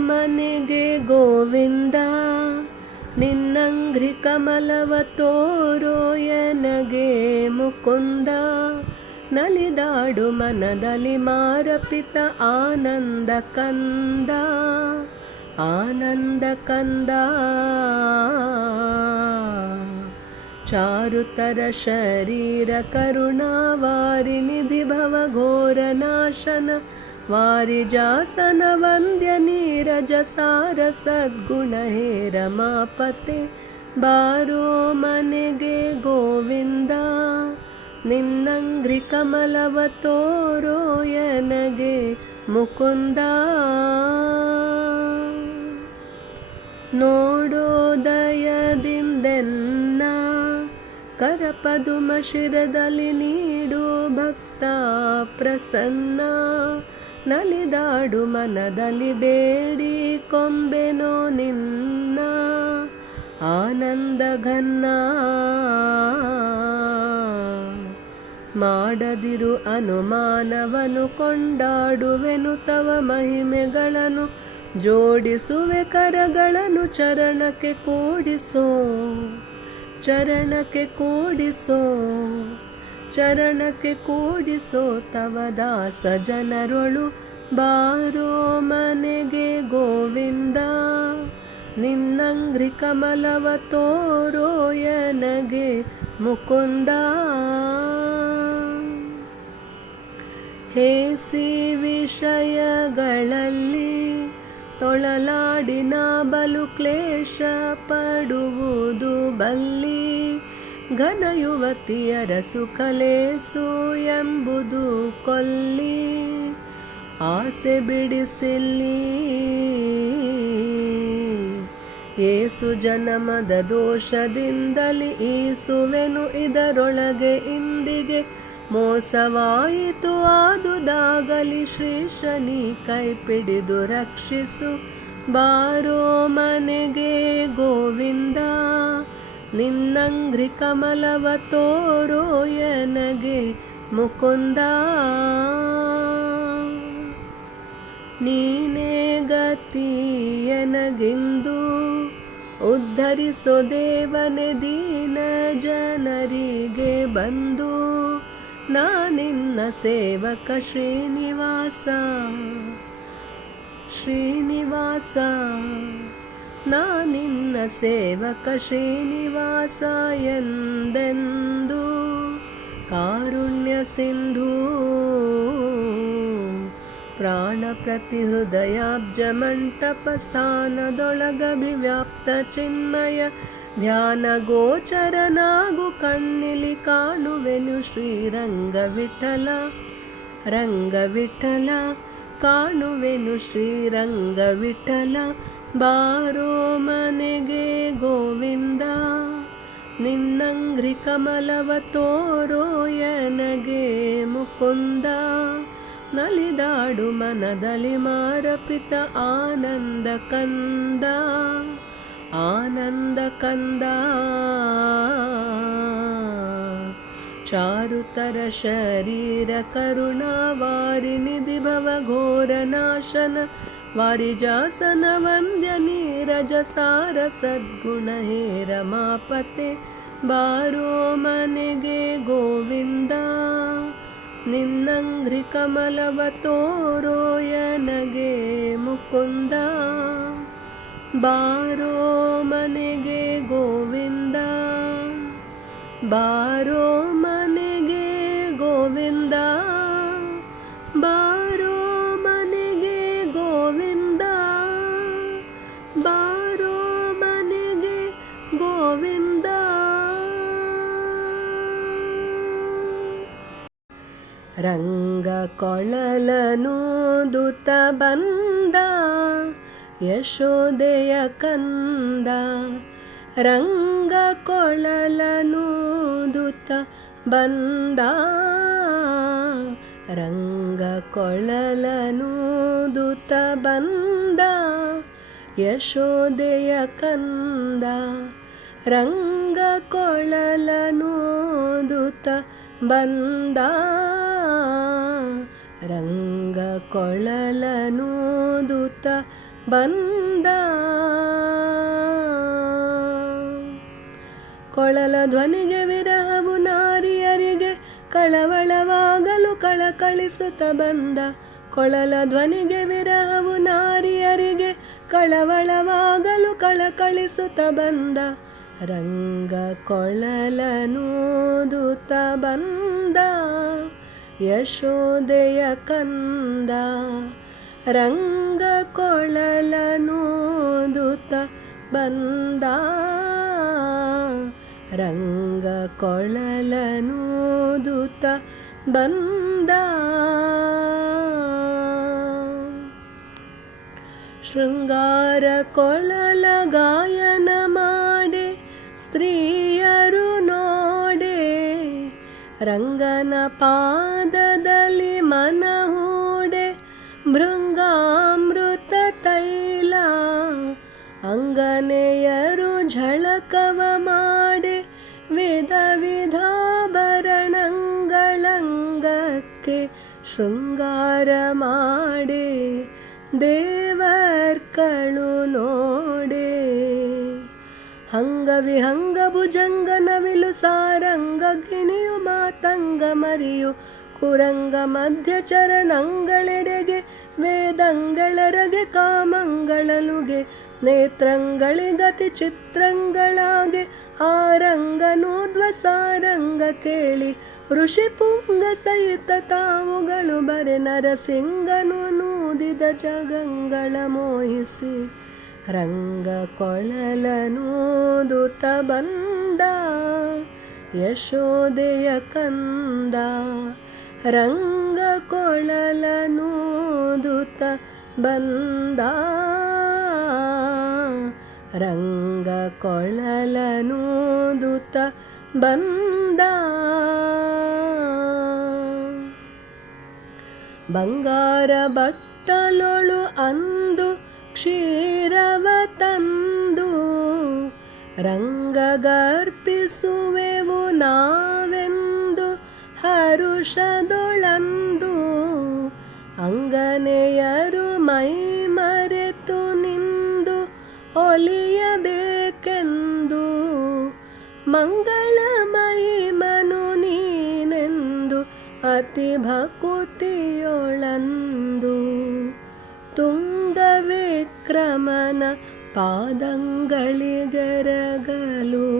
ಮನೆಗೆ ಗೋವಿಂದ, ನಿನ್ನಂಗ್ರಿ ಕಮಲವ ತೋರೋ ಎನಗೆ ಮುಕುಂದ. ನಲಿದಾಡು ಮನದಲ್ಲಿ ಮಾರಪಿತ ಆನಂದ ಕಂದ, ಆನಂದ ಕಂದ. ಚಾರುತರ ಶರೀರ ಕರುಣಾವಾರಿ ನಿಧಿ ಭವ ಘೋರ ನಾಶನ, ವಾರಿಜಾಸನ ವಂದ್ಯ ನೀರಜ ಸಾರ ಸದ್ಗುಣ ಹೇ ರಮಾಪತೆ. ಬಾರೋ ಮನೆಗೆ ಗೋವಿಂದ, ನಿನ್ನಂಗ್ರಿ ಕಮಲವ ತೋರೋ ಎನಗೆ ಮುಕುಂದ. ನೋಡೋದಯದಿಂದೆನ್ನ ಕರಪದುಮ ಶಿರದಲ್ಲಿ ನೀಡು ಭಕ್ತ ಪ್ರಸನ್ನ. ನಲಿದಾಡು ಮನದಲ್ಲಿ ಬೇಡಿ ಕೊಂಬೆನೋ ನಿನ್ನ ಆನಂದ ಘನ್ನ. ಮಾಡದಿರು ಅನುಮಾನವನು ಕೊಂಡಾಡುವೆನು ತವ ಮಹಿಮೆಗಳನ್ನು, ಜೋಡಿಸುವೆ ಕರಗಳನ್ನು ಚರಣಕ್ಕೆ ಕೂಡಿಸೋ, ಚರಣಕ್ಕೆ ಕೂಡಿಸೋ, ಚರಣಕ್ಕೆ ಕೂಡಿಸೋ ತವ ದಾಸ ಜನರೊಳು. ಬಾರೋ ಮನೆಗೆ ಗೋವಿಂದ, ನಿನ್ನಂಗ್ರಿ ಕಮಲವ ತೋರೋ ಎನಗೆ ಮುಕುಂದ. ಹೇಸಿ ವಿಷಯಗಳಲ್ಲಿ ತೊಳಲಾಡಿನ ಬಲು ಕ್ಲೇಶ ಪಡುವುದು ಬಲ್ಲಿ, ಘನ ಯುವತಿಯರ ಸುಖಲೇಸು ಎಂಬುದು ಕೊಲ್ಲಿ. ಆಸೆ ಬಿಡಿಸಿಲ್ಲಿ ಏಸು ಜನ್ಮದ ದೋಷದಿಂದಲಿ ಈಸುವೆನು ಇದರೊಳಗೆ ಇಂದಿಗೆ. ಮೋಸವಾಯಿತು ಆದುದಾಗಲಿ ಶ್ರೀಶನಿ ಕೈ ಪಿಡಿದು ರಕ್ಷಿಸು. ಬಾರೋ ಮನೆಗೆ ಗೋವಿಂದ, ನಿನ್ನಂಗ್ರಿ ಕಮಲವ ತೋರೋ ಎನಗೆ ಮುಕುಂದ. ನೀನೇ ಗತಿ ಎನಗಿಂದು ಉದ್ಧರಿಸೋ ದೇವನೆ ದೀನ ಜನರಿಗೆ ಬಂದು. ನಾನಿನ್ನ ಸೇವಕ ಶ್ರೀನಿವಾಸ, ಶ್ರೀನಿವಾಸ. ನಾನಿನ್ನ ಸೇವಕ ಶ್ರೀನಿವಾಸ ಎಂದೆಂದು. ಕಾರುಣ್ಯ ಸಿಂಧು ಪ್ರಾಣ ಪ್ರತಿ ಹೃದಯಾಬ್ಜ ಮಂಟಪ ಸ್ಥಾನದೊಳಗಭಿವ್ಯಾಪ್ತ ಚಿನ್ಮಯ. ಧ್ಯಾನ ಗೋಚರನಾಗು ಕಣ್ಣಿಲಿ ಕಾಣುವೆನು ಶ್ರೀರಂಗ ವಿಠಲ, ರಂಗ ವಿಠಲ. ಕಾಣುವೆನು ಶ್ರೀರಂಗ ವಿಠಲ. ಬಾರೋ ಮನೆಗೆ ಗೋವಿಂದ, ನಿನ್ನಂಗ್ರಿ ಕಮಲವ ತೋರೋ ಎನಗೆ ಮುಕುಂದ. ನಲಿದಾಡು ಮನದಲ್ಲಿ ಮಾರಪಿತ ಆನಂದ ಕಂದ, ಆನಂದ ಕಂದ. ಚಾರುತರ ಶರೀರ ಕರುಣಾವಾರಿ ನಿಧಿ ಭವ ಘೋರ ನಾಶನ, ವಾರಿಜಾಸನ ವಂದ್ಯ ನೀರಜ ಸಾರ ಸದ್ಗುಣ ಹೇ ರಮಾಪತೆ. ಬಾರೋ ಮನೆಗೆ ಗೋವಿಂದ, ನಿನ್ನಂಗ್ರಿ ಕಮಲವ ತೋರೋ ಎನಗೆ ಮುಕುಂದ. ಬಾರೋ ಮನೆಗೆ ಗೋವಿಂದ, ಬಾರೋ ಮನೆಗೆ ಗೋವಿಂದ. ಬಾರೋ ಮನೆಗೆ ಗೋವಿಂದ, ಬಾರೋ ಮನೆಗೆ ಗೋವಿಂದ. ರಂಗ ಕೊಳಲನೂದುತ ಬಂದ ಯಶೋದೆಯ ಕಂದ. ರಂಗ ಕೊಳಲನೂದುತ ಬಂದ, ರಂಗ ಕೊಳಲನೂದುತ ಬಂದ ಯಶೋದೆಯ ಕಂದ. ರಂಗ ಕೊಳಲನೂದುತ ಬಂದ, ರಂಗ ಕೊಳಲನೂದುತ ಬಂದ. ಕೊಳಲ ಧ್ವನಿಗೆ ವಿರಹವು ನಾರಿಯರಿಗೆ ಕಳವಳವಾಗಲು ಕಳಕಳಿಸುತ್ತ ಬಂದ. ಕೊಳಲ ಧ್ವನಿಗೆ ವಿರಹವು ನಾರಿಯರಿಗೆ ಕಳವಳವಾಗಲು ಕಳಕಳಿಸುತ್ತ ಬಂದ. ರಂಗ ಕೊಳಲನೂದುತ್ತ ಬಂದ ಯಶೋದೆಯ ಕಂದ. ರಂಗ ಕೊಳಲನೂದುತ್ತ ಬಂದ. ರಂಗ ಕೊಳಲನೂದುತ್ತ ಬಂದ. ಶೃಂಗಾರ ಕೊಳಲ ಗಾಯನ ಮಾಡೆ ಸ್ತ್ರೀಯರು ನೋಡೆ. ರಂಗನ ಪಾದದಲ್ಲಿ ಮನ ಹೂಡೆ ಭೃಂಗಾಮೃತ ತೈಲ. ಅಂಗನೆಯರು ಝಳಕವ ಮಾಡೆ ವಿಧ ವಿಧಾಭರಣಗಳಂಗಕ್ಕೆ ಶೃಂಗಾರ ಮಾಡೆ ದೇವರ್ಕಳು ನೋಡೆ. ಹಂಗ ವಿಹಂಗ ಭುಜಂಗ ನವಿಲು ಸಾರಂಗ ಗಿಣಿಯು ಮಾತಂಗ ಮರಿಯು ಕುರಂಗ ಮಧ್ಯ ಚರಣಂಗಳೆಡೆಗೆ ವೇದಂಗಳರಗೆ ಕಾಮಂಗಳಲುಗೆ ನೇತ್ರಂಗಳಿಗತಿ ಚಿತ್ರಂಗಳಾಗೆ ಆರಂಗನೂದ್ವ ಸಾರಂಗ ಕೇಳಿ ಋಷಿಪುಂಗ ಸಹಿತ ತಾವುಗಳು ಬರೆ ನರಸಿಂಗನು ನೂದಿದ ಜಗಂಗಳ ಮೋಹಿಸಿ. ರಂಗ ಕೊಳಲನೂದುತ್ತ ಬಂದ ಯಶೋದೆಯ ಕಂದ. ರಂಗ ಕೊಳಲನೂದುತ್ತ ಬಂದ. ರಂಗ ಕೊಳಲನೂದುತ್ತ ಬಂದ. ಬಂಗಾರ ಬಟ್ಟಲೊಳು ಅಂದು ಕ್ಷೀರವ ತಂದು ರಂಗಗರ್ಪಿಸುವೆವು ನಾವೆಂದು ಹರುಷದೊಳಂದು. ಅಂಗನೆಯರು ಮೈ ಮರೆತು ನಿಂದು ಒಲಿಯಬೇಕೆಂದು ಮಂಗಳಮಯಿ ಮನು ನೀನೆಂದು ಅತಿ ಭಕುತಿಯೊಳಂದು. ತುಂಗ ವಿಕ್ರಮನ ಪಾದಂಗಳಿಗೆರಗಲು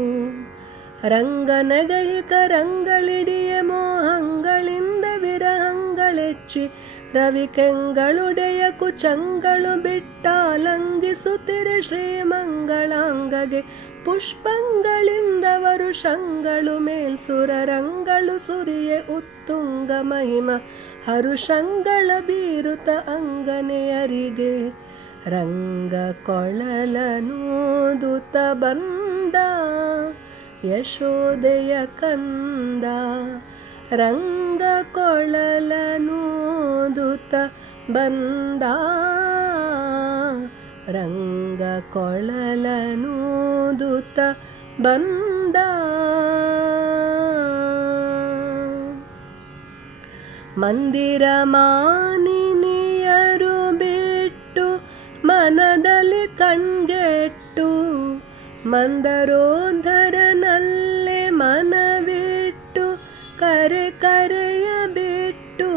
ರಂಗನಗೈಕ ರಂಗಳಿಡಿಯ ಮೋಹಂಗಳಿಂದ ವಿರಹಂಗಳೆಚ್ಚಿ ರವಿಕೆಂಗಳುಡೆಯ ಕುಚಂಗಳು ಬಿಟ್ಟಾಲಂಗಿಸುತ್ತಿರೆ ಶ್ರೀಮಂಗಳಾಂಗಗೆ ಪುಷ್ಪಂಗಳಿಂದ ವರುಷಂಗಳು ಮೇಲ್ಸುರರಂಗಳು ಸುರಿಯೆ ಉತ್ತುಂಗ ಮಹಿಮ ಹರುಷಂಗಳ ಬೀರುತ ಅಂಗನೆಯರಿಗೆ. ರಂಗ ಕೊಳಲನೂದುತ್ತ ಬಂದ ಯಶೋದೆಯ ಕಂದ. ರಂಗ ಕೊಳಲನೂದುತ್ತ ಬಂದ. ರಂಗ ಕೊಳಲನೂದುತ್ತ ಬಂದ. ಮಂದಿರ ಮಾನಿನಿಯರು ಬಿಟ್ಟು ಮನದಲ್ಲಿ ಕಣ್ಗೆಟ್ಟು ಮಂದರೋಧರನಲ್ಲೇ ಮನವಿಟ್ಟು ಕರೆ ಕರೆಯ ಬಿಟ್ಟು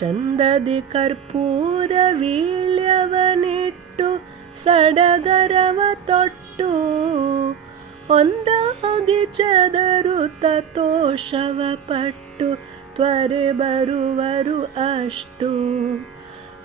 ಚಂದದಿ ಕರ್ಪೂರ ವೀಳ್ಯವನಿಟ್ಟು ಸಡಗರವ ತೊಟ್ಟು ಒಂದಾಗಿ ಚದರುತ್ತ ತೋಷವ ಪಟ್ಟು ತ್ವರೆ ಬರುವರು ಅಷ್ಟು.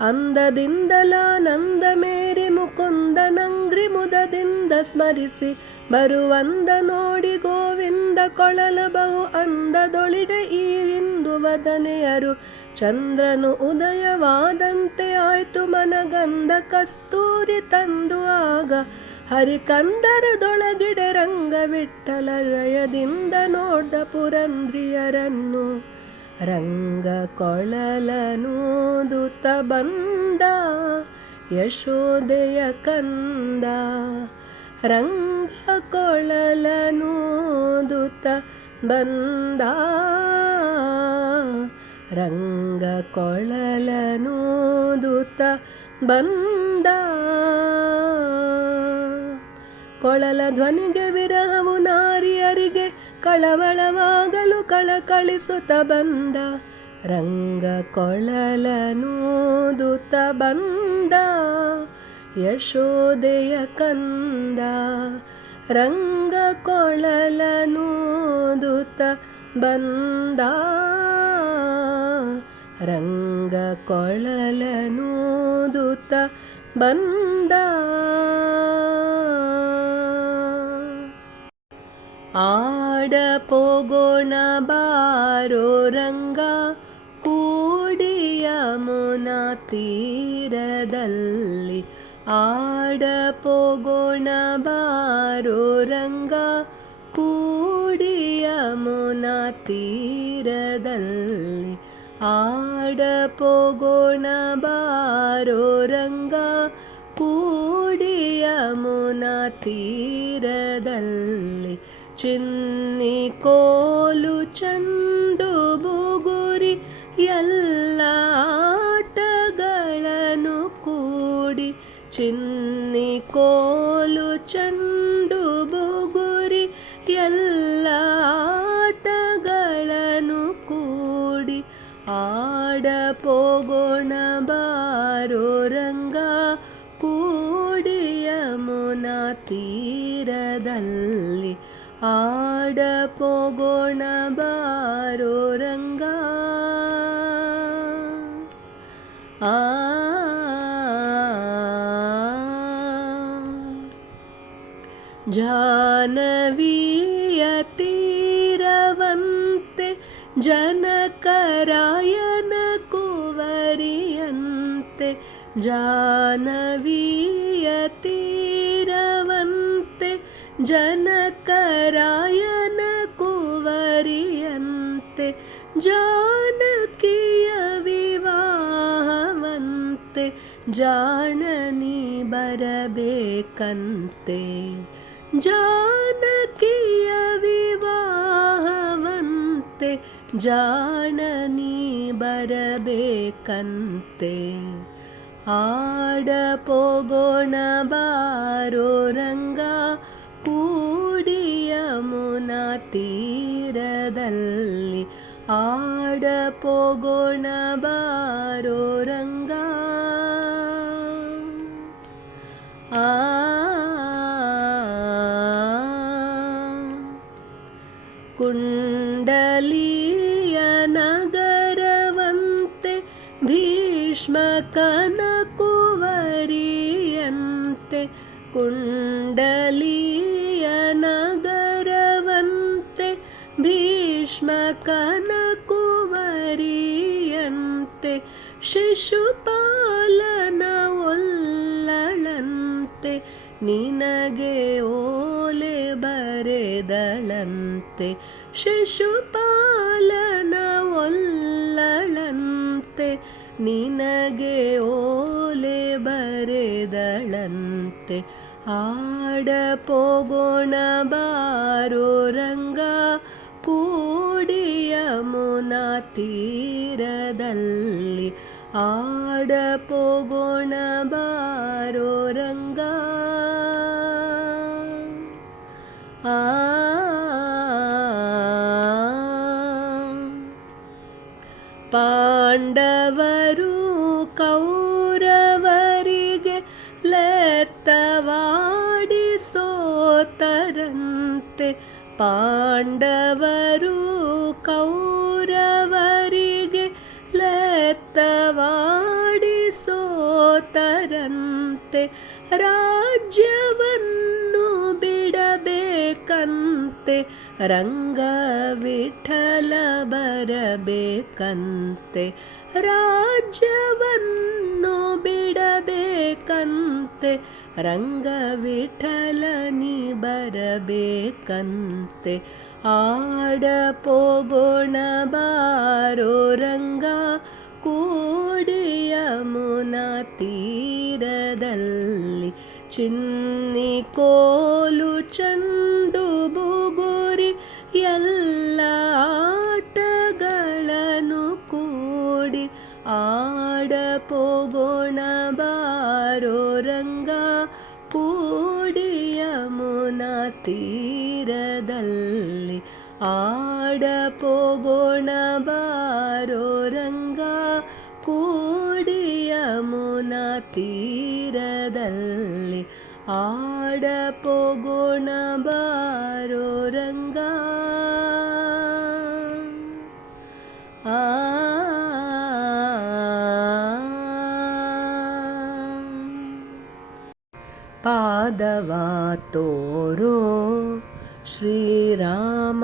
ಅಂದದಿಂದಲಾನಂದ ಮೇರಿ ಮುಕುಂದನಂಗ್ರಿ ಮುದದಿಂದ ಸ್ಮರಿಸಿ ಬರುವಂದ ನೋಡಿ ಗೋವಿಂದ ಕೊಳಲ ಬಹು ಅಂದದೊಳಿಡೆ ಈ ಇಂದು ವದನೆಯರು. ಚಂದ್ರನು ಉದಯವಾದಂತೆ ಆಯ್ತು ಮನಗಂಧ ಕಸ್ತೂರಿ ತಂದು ಆಗ ಹರಿಕಂದರದೊಳಗಿಡೆ ರಂಗ ವಿಠಲ ಲಯದಿಂದ ನೋಡ್ದ ಪುರಂದ್ರಿಯರನ್ನು. ರಂಗ ಕೊಳಲನೂದುತ್ತ ಬಂದ ಯಶೋದೆಯ ಕಂದ. ರಂಗ ಕೊಳಲನೂದುತ್ತ ಬಂದ. ರಂಗ ಕೊಳಲನೂದುತ್ತ ಬಂದ. ಕೊಳಲ ಧ್ವನಿಗೆ ವಿರಹವು ನಾರಿಯರಿಗೆ ಕಳವಳವಾಗಲು ಕಳಕಳಿಸುತ್ತ ಬಂದ. ರಂಗ ಕೊಳಲನೂದುತ್ತ ಬಂದ ಯಶೋದೆಯ ಕಂದ. ರಂಗ ಕೊಳಲನೂದುತ್ತ ಬಂದ. ರಂಗ ಕೊಳಲನೂದುತ್ತ ಬಂದ. ಆಡ ಪೋಗೋಣ ಬಾರೋ ರಂಗ ಕೂಡಿ ಯಮುನಾ ತೀರದಲ್ಲಿ. ಆಡ ಪೋಗೋಣ ಬಾರೋ ರಂಗ ಕೂಡಿ ಯಮುನಾ ತೀರದಲ್ಲಿ. ಆಡ ಪೋಗೋಣ ಬಾರೋ ರಂಗ ಕೂಡಿ ಯಮುನಾ ತೀರದಲ್ಲಿ. ಚಿನ್ನಿ ಕೋಲು ಚೆಂಡು ಬುಗುರಿ ಎಲ್ಲ ಆಟಗಳನ್ನು ಕೂಡಿ. ಚಿನ್ನಿ ಕೋಲು ಚೆಂಡು ಬುಗುರಿ ಎಲ್ಲ ಆಟಗಳನ್ನು ಕೂಡಿ. ಆಡ ಪೋಗೋಣ ಬಾರೋ ರಂಗ ಕೂಡಿ ಯಮುನಾ ತೀರದಲ್ಲಿ. ಆಡ ಪೋಗೋಣ ಬಾರೋ ರಂಗ. ಆ ಜಾಹ್ನವೀಯ ತೀರವಂತೆ ಜನಕರಾಯನ ಕುವರಿಯಂತೆ. ಜಾಹ್ನವೀಯ ತೀರವಂತೆ ಜನಕರಾಯನ ಕುವರಿಯಂತೆ. ಜಾನಕಿಯ ವಿವಾಹವಂತೆ ಜಾಣನಿ ಬರಬೇಕಂತೆ. ಜಾನಕಿಯ ವಿವಾಹವಂತೆ ಜಾಣನಿ ಬರಬೇಕಂತೆ. ಆಡ ಪೋಗೋಣ ಬಾರೋ ರಂಗ ಕೂಡಿ ಯಮುನಾ ತೀರದಲ್ಲಿ. ಆಡ ಪೋಗೋಣ ಬಾರೋ ರಂಗ. ಆ ಕುಂಡಲಿಯ ನಗರವಂತೆ ಭೀಷ್ಮಕನ ಕುವರಿಯಂತೆ. ಕುಂಡಲಿಯ ನಗರವಂತೆ ಭೀಷ್ಮಕನ ಕುವರಿಯಂತೆ. ಶಿಶುಪಾಲನ ಒಲ್ಲಳಂತೆ ನಿನಗೆ ಓಲೆ ಬರೆದಳಂತೆ. ಶಿಶುಪಾಲನ ಒಲ್ಲಳಂತೆ ನಿನಗೆ ಓಲೆ ಬರೆದಳಂತೆ. ಆಡ ಪೋಗೋಣ ಬಾರೋ ರಂಗ ಕೂಡಿ ಯಮುನಾ ತೀರದಲ್ಲಿ. ಆಡ ಪೋಗೋಣ ಬಾರೋ ರಂಗ. ಆ ಪಾಂಡವರು ಕೌರವರಿಗೆ ಲೆತ್ತವಾಡಿ ಸೋತರಂತೆ. ಪಾಂಡವರು ಕೌರವರಿಗೆ ಲೆತ್ತವಾಡಿ ಸೋತರಂತೆ. ರಾಜ್ಯವನ್ನು ಬಿಡಬೇಕಂತೆ ರಂಗ ವಿಠಲ ಬರಬೇಕಂತೆ. ರಾಜ್ಯವನ್ನು ಬಿಡಬೇಕಂತೆ ರಂಗ ವಿಠಲನಿ ಬರಬೇಕಂತೆ. ಆಡ ಪೋಗೋಣ ಬಾರೋ ರಂಗ ಕೂಡಿ ಯಮುನಾ ತೀರದಲ್ಲಿ. ಚಿನ್ನಿ ಕೋಲು ಚೆಂಡು ಬುಗುರಿ ಎಲ್ಲ ಆಟಗಳನ್ನು ಕೂಡಿ. ಆಡ ಪೋಗೋಣ ಬಾರೋ ರಂಗ ಕೂಡಿ ಯಮುನಾ ತೀರದಲ್ಲಿ ಆಡಪೋಗೋಣ ಬಾರೋ ರಂಗ ಕೂಡಿ ಯಮುನಾ ತೀರದಲ್ಲಿ ಆಡಪೋಗೋಣ ಬಾರೋ ರಂಗ ಆ ಪಾದವ ತೋರೋ ಶ್ರೀರಾಮ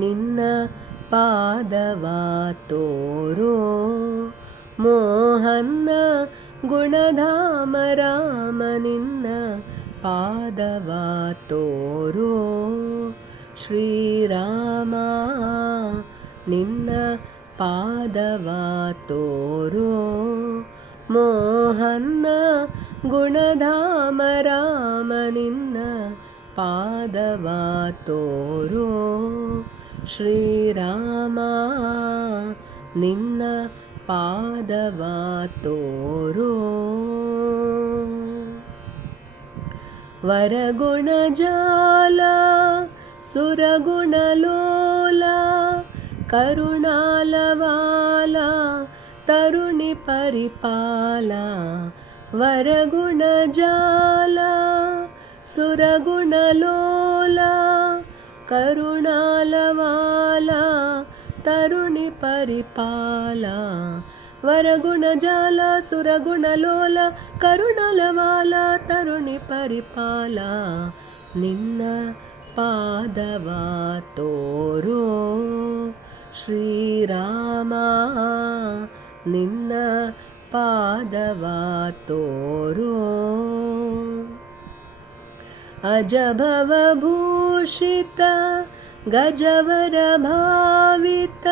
ನಿನ್ನ ಪಾದವ ತೋರೋ ಮೋಹನ್ನ ಗುಣಧಾಮ ರಾಮ ನಿನ್ನ ಪಾದವ ತೋರೋ ಶ್ರೀರಾಮ ನಿನ್ನ ಪಾದವ ತೋರೋ ಮೋಹನ್ನ ಗುಣಧಾಮ ರಾಮ ನಿನ್ನ ಪಾದವ ತೋರೋ ಶ್ರೀರಾಮ ನಿನ್ನ ಪಾದವ ತೋರೋ ವರಗುಣ ಜಾಲ ಸುರಗುಣ ಲೋಲ ಕರುಣಾಲವಾಲ ತರುಣಿ ಪರಿಪಾಲ ವರಗುಣ ಜಾಲ ಸುರಗುಣ ಲೋಲ ಕರುಣಾಲವಾಲ ತರುಣಿ ಪರಿಪಾಲ ವರಗುಣ ಜಾಲ ಸುರಗುಣ ಲೋಲ ಕರುಣಾಲವಾಲ ತರುಣಿ ಪರಿಪಾಲ ನಿನ್ನ ಪಾದವ ತೋರೋ ಶ್ರೀರಾಮ ನಿನ್ನ ಪಾದವ ತೋರೋ ಅಜಭವ ಭೂಷಿತ ಗಜವರ ಭಾವಿತ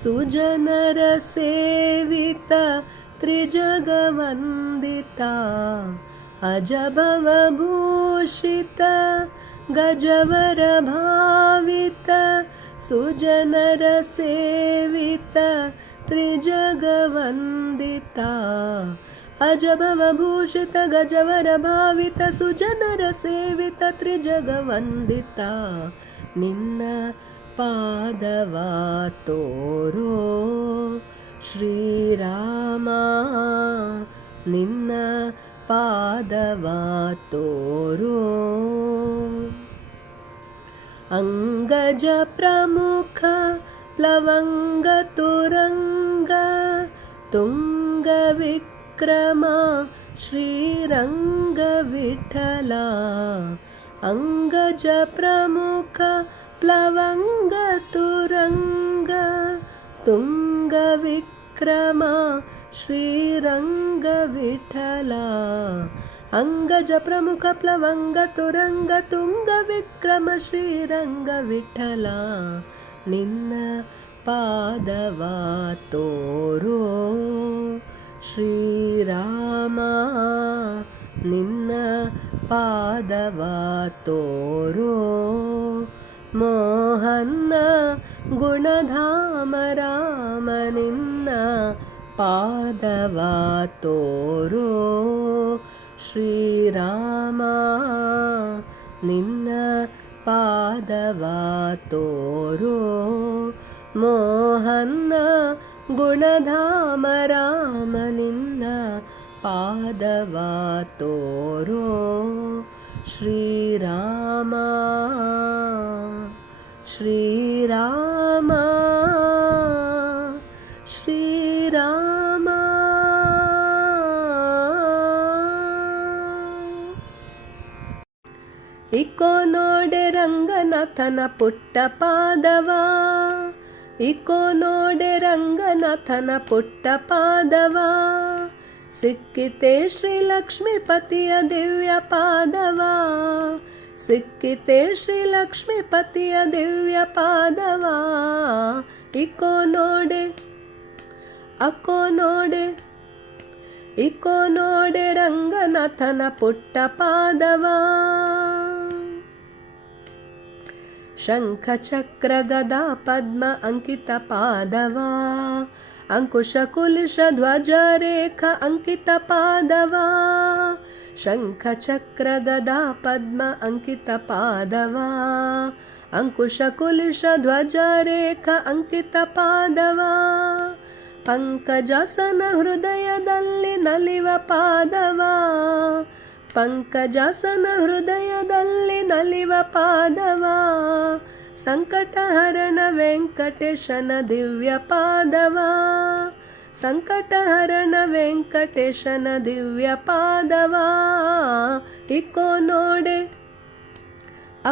ಸುಜನರ ಸೇವಿತ ತ್ರಿಜಗವಂದಿತ ಅಜಭವ ಭೂಷಿತ ಗಜವರ ಭಾವಿತ ಸುಜನರ ಸೇವಿತ ತ್ರಿಜಗವಂದಿತ ಅಜಭವ ಭೂಷಿತ ಗಜವರ ಭಾವಿತ ಸುಜನರ ಸೇವಿತ ತ್ರಿಜಗವಂದಿತ ನಿನ್ನ ಪಾದವ ತೋರೋ ಶ್ರೀರಾಮ ನಿನ್ನ ಪಾದವ ತೋರೋ ಅಂಗಜ ಪ್ರಮುಖ ಪ್ಲವಂಗ ತುರಂಗ ತುಂಗ ವಿಕ್ರಮ ಶ್ರೀರಂಗ ವಿಠಲ ಅಂಗಜ ಪ್ರಮುಖ ಪ್ಲವಂಗ ತುರಂಗ ತುಂಗ ವಿಕ್ರಮ ಶ್ರೀರಂಗ ವಿಠಲ ಅಂಗಜ ಪ್ರಮುಖ ಪ್ಲವಂಗ ತುರಂಗ ತುಂಗ ವಿಕ್ರಮ ಶ್ರೀರಂಗ ವಿಠಲ ನಿನ್ನ ಪಾದವ ತೋರೋ ಶ್ರೀರಾಮ ನಿನ್ನ ಪಾದವ ತೋರೋ ಮೋಹನ್ನ ಗುಣಧಾಮ ರಾಮ ನಿನ್ನ ಪಾದವ ತೋರೋ ಶ್ರೀರಾಮ ನಿನ್ನ ಪಾದವ ತೋರೋ ಮೋಹನ್ನ ಗುಣಧಾಮ ರಾಮ ನಿನ್ನ ಪಾದವ ತೋರೋ ಶ್ರೀರಾಮ ಶ್ರೀರಾಮ ಶ್ರೀರಾಮ ಇಕೋ ನೋಡೆ ರಂಗನಾಥನ ಪುಟ್ಟ ಪಾದವ ಇಕೋ ನೋಡೆ ರಂಗನಾಥನ ಪುಟ್ಟ ಪಾದವ ಸಿಕ್ಕಿತೆ ಶ್ರೀ ಲಕ್ಷ್ಮೀಪತಿಯ ದಿವ್ಯ ಪಾದವ ಸಿಕ್ಕಿತೆ ಶ್ರೀ ಲಕ್ಷ್ಮೀಪತಿಯ ದಿವ್ಯ ಪಾದವ ಇಕೋ ನೋಡೆ ಅಕೋ ನೋಡೆ ಇಕೋ ನೋಡೆ ರಂಗನಾಥನ ಪುಟ್ಟ ಪಾದವ ಶಂಖ ಚಕ್ರ ಗದಾ ಪದ್ಮ ಅಂಕಿತ ಪಾದವ ಅಂಕುಶ ಕುಲಿಶ ಧ್ವಜ ರೇಖ ಅಂಕಿತ ಪಾದವ ಶಂಖ ಚಕ್ರ ಗದಾ ಪದ್ಮ ಅಂಕಿತ ಪಾದವ ಅಂಕುಶ ಕುಲಿಶ ಧ್ವಜ ರೇಖ ಅಂಕಿತ ಪಾದವ ಪಂಕಜಾಸನ ಹೃದಯದಲ್ಲಿ ನಲಿವ ಪಾದವ ಪಂಕಜಾಸನ ಹೃದಯದಲ್ಲಿ ನಲಿವ ಪಾದವ ಸಂಕಟಹರಣ ವೆಂಕಟೇಶನ ದಿವ್ಯ ಪಾದವ ಸಂಕಟಹರಣ ವೆಂಕಟೇಶನ ದಿವ್ಯ ಪಾದವ ಇಕೋ ನೋಡೆ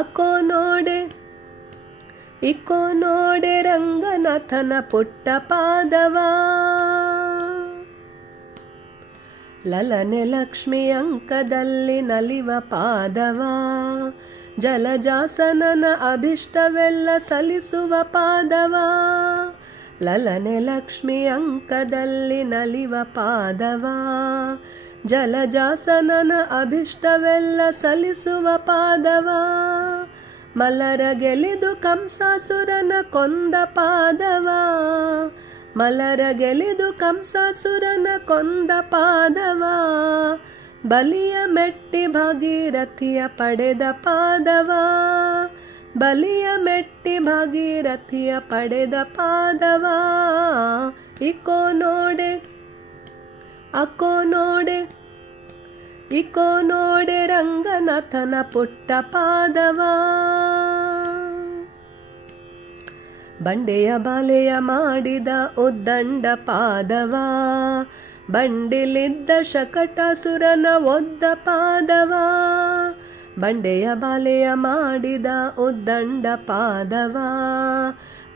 ಅಕೋ ನೋಡೆ ಇಕೋ ನೋಡೆ ರಂಗನಾಥನ ಪುಟ್ಟ ಪಾದವ ಲಲನೆ ಲಕ್ಷ್ಮಿ ಅಂಕದಲ್ಲಿ ನಲಿವ ಪಾದವ ಜಲಜಾಸನನ ಅಭಿಷ್ಟವೆಲ್ಲ ಸಲ್ಲಿಸುವ ಪಾದವ ಲಲನೆ ಲಕ್ಷ್ಮಿ ಅಂಕದಲ್ಲಿ ನಲಿವ ಪಾದವ ಜಲಜಾಸನನ ಅಭಿಷ್ಟವೆಲ್ಲ ಸಲ್ಲಿಸುವ ಪಾದವ ಮಲರ ಗೆಲಿದು ಕಂಸಾಸುರನ ಕೊಂದ ಪಾದವ ಮಲರ ಗೆಲಿದು ಕಂಸಾಸುರನ ಕೊಂದ ಪಾದವ ಬಲಿಯ ಮೆಟ್ಟಿ ಭಾಗೀರಥಿಯ ಪಡೆದ ಪಾದವ ಬಲಿಯ ಮೆಟ್ಟಿ ಭಾಗೀರಥಿಯ ಪಡೆದ ಪಾದವ ಇಕೋ ನೋಡೆ ಅಕೋ ನೋಡೆ ಇಕೋ ನೋಡೆ ರಂಗನಾಥನ ಪುಟ್ಟ ಪಾದವ ಬಂಡೆಯ ಬಾಲೆಯ ಮಾಡಿದ ಉದ್ದಂಡ ಪಾದವ ಬಂಡಿಲಿದ್ದ ಶಕಟಾಸುರನ ಒದ್ದ ಪಾದವ ಬಂಡೆಯ ಬಾಲೆಯ ಮಾಡಿದ ಉದ್ದಂಡ ಪಾದವ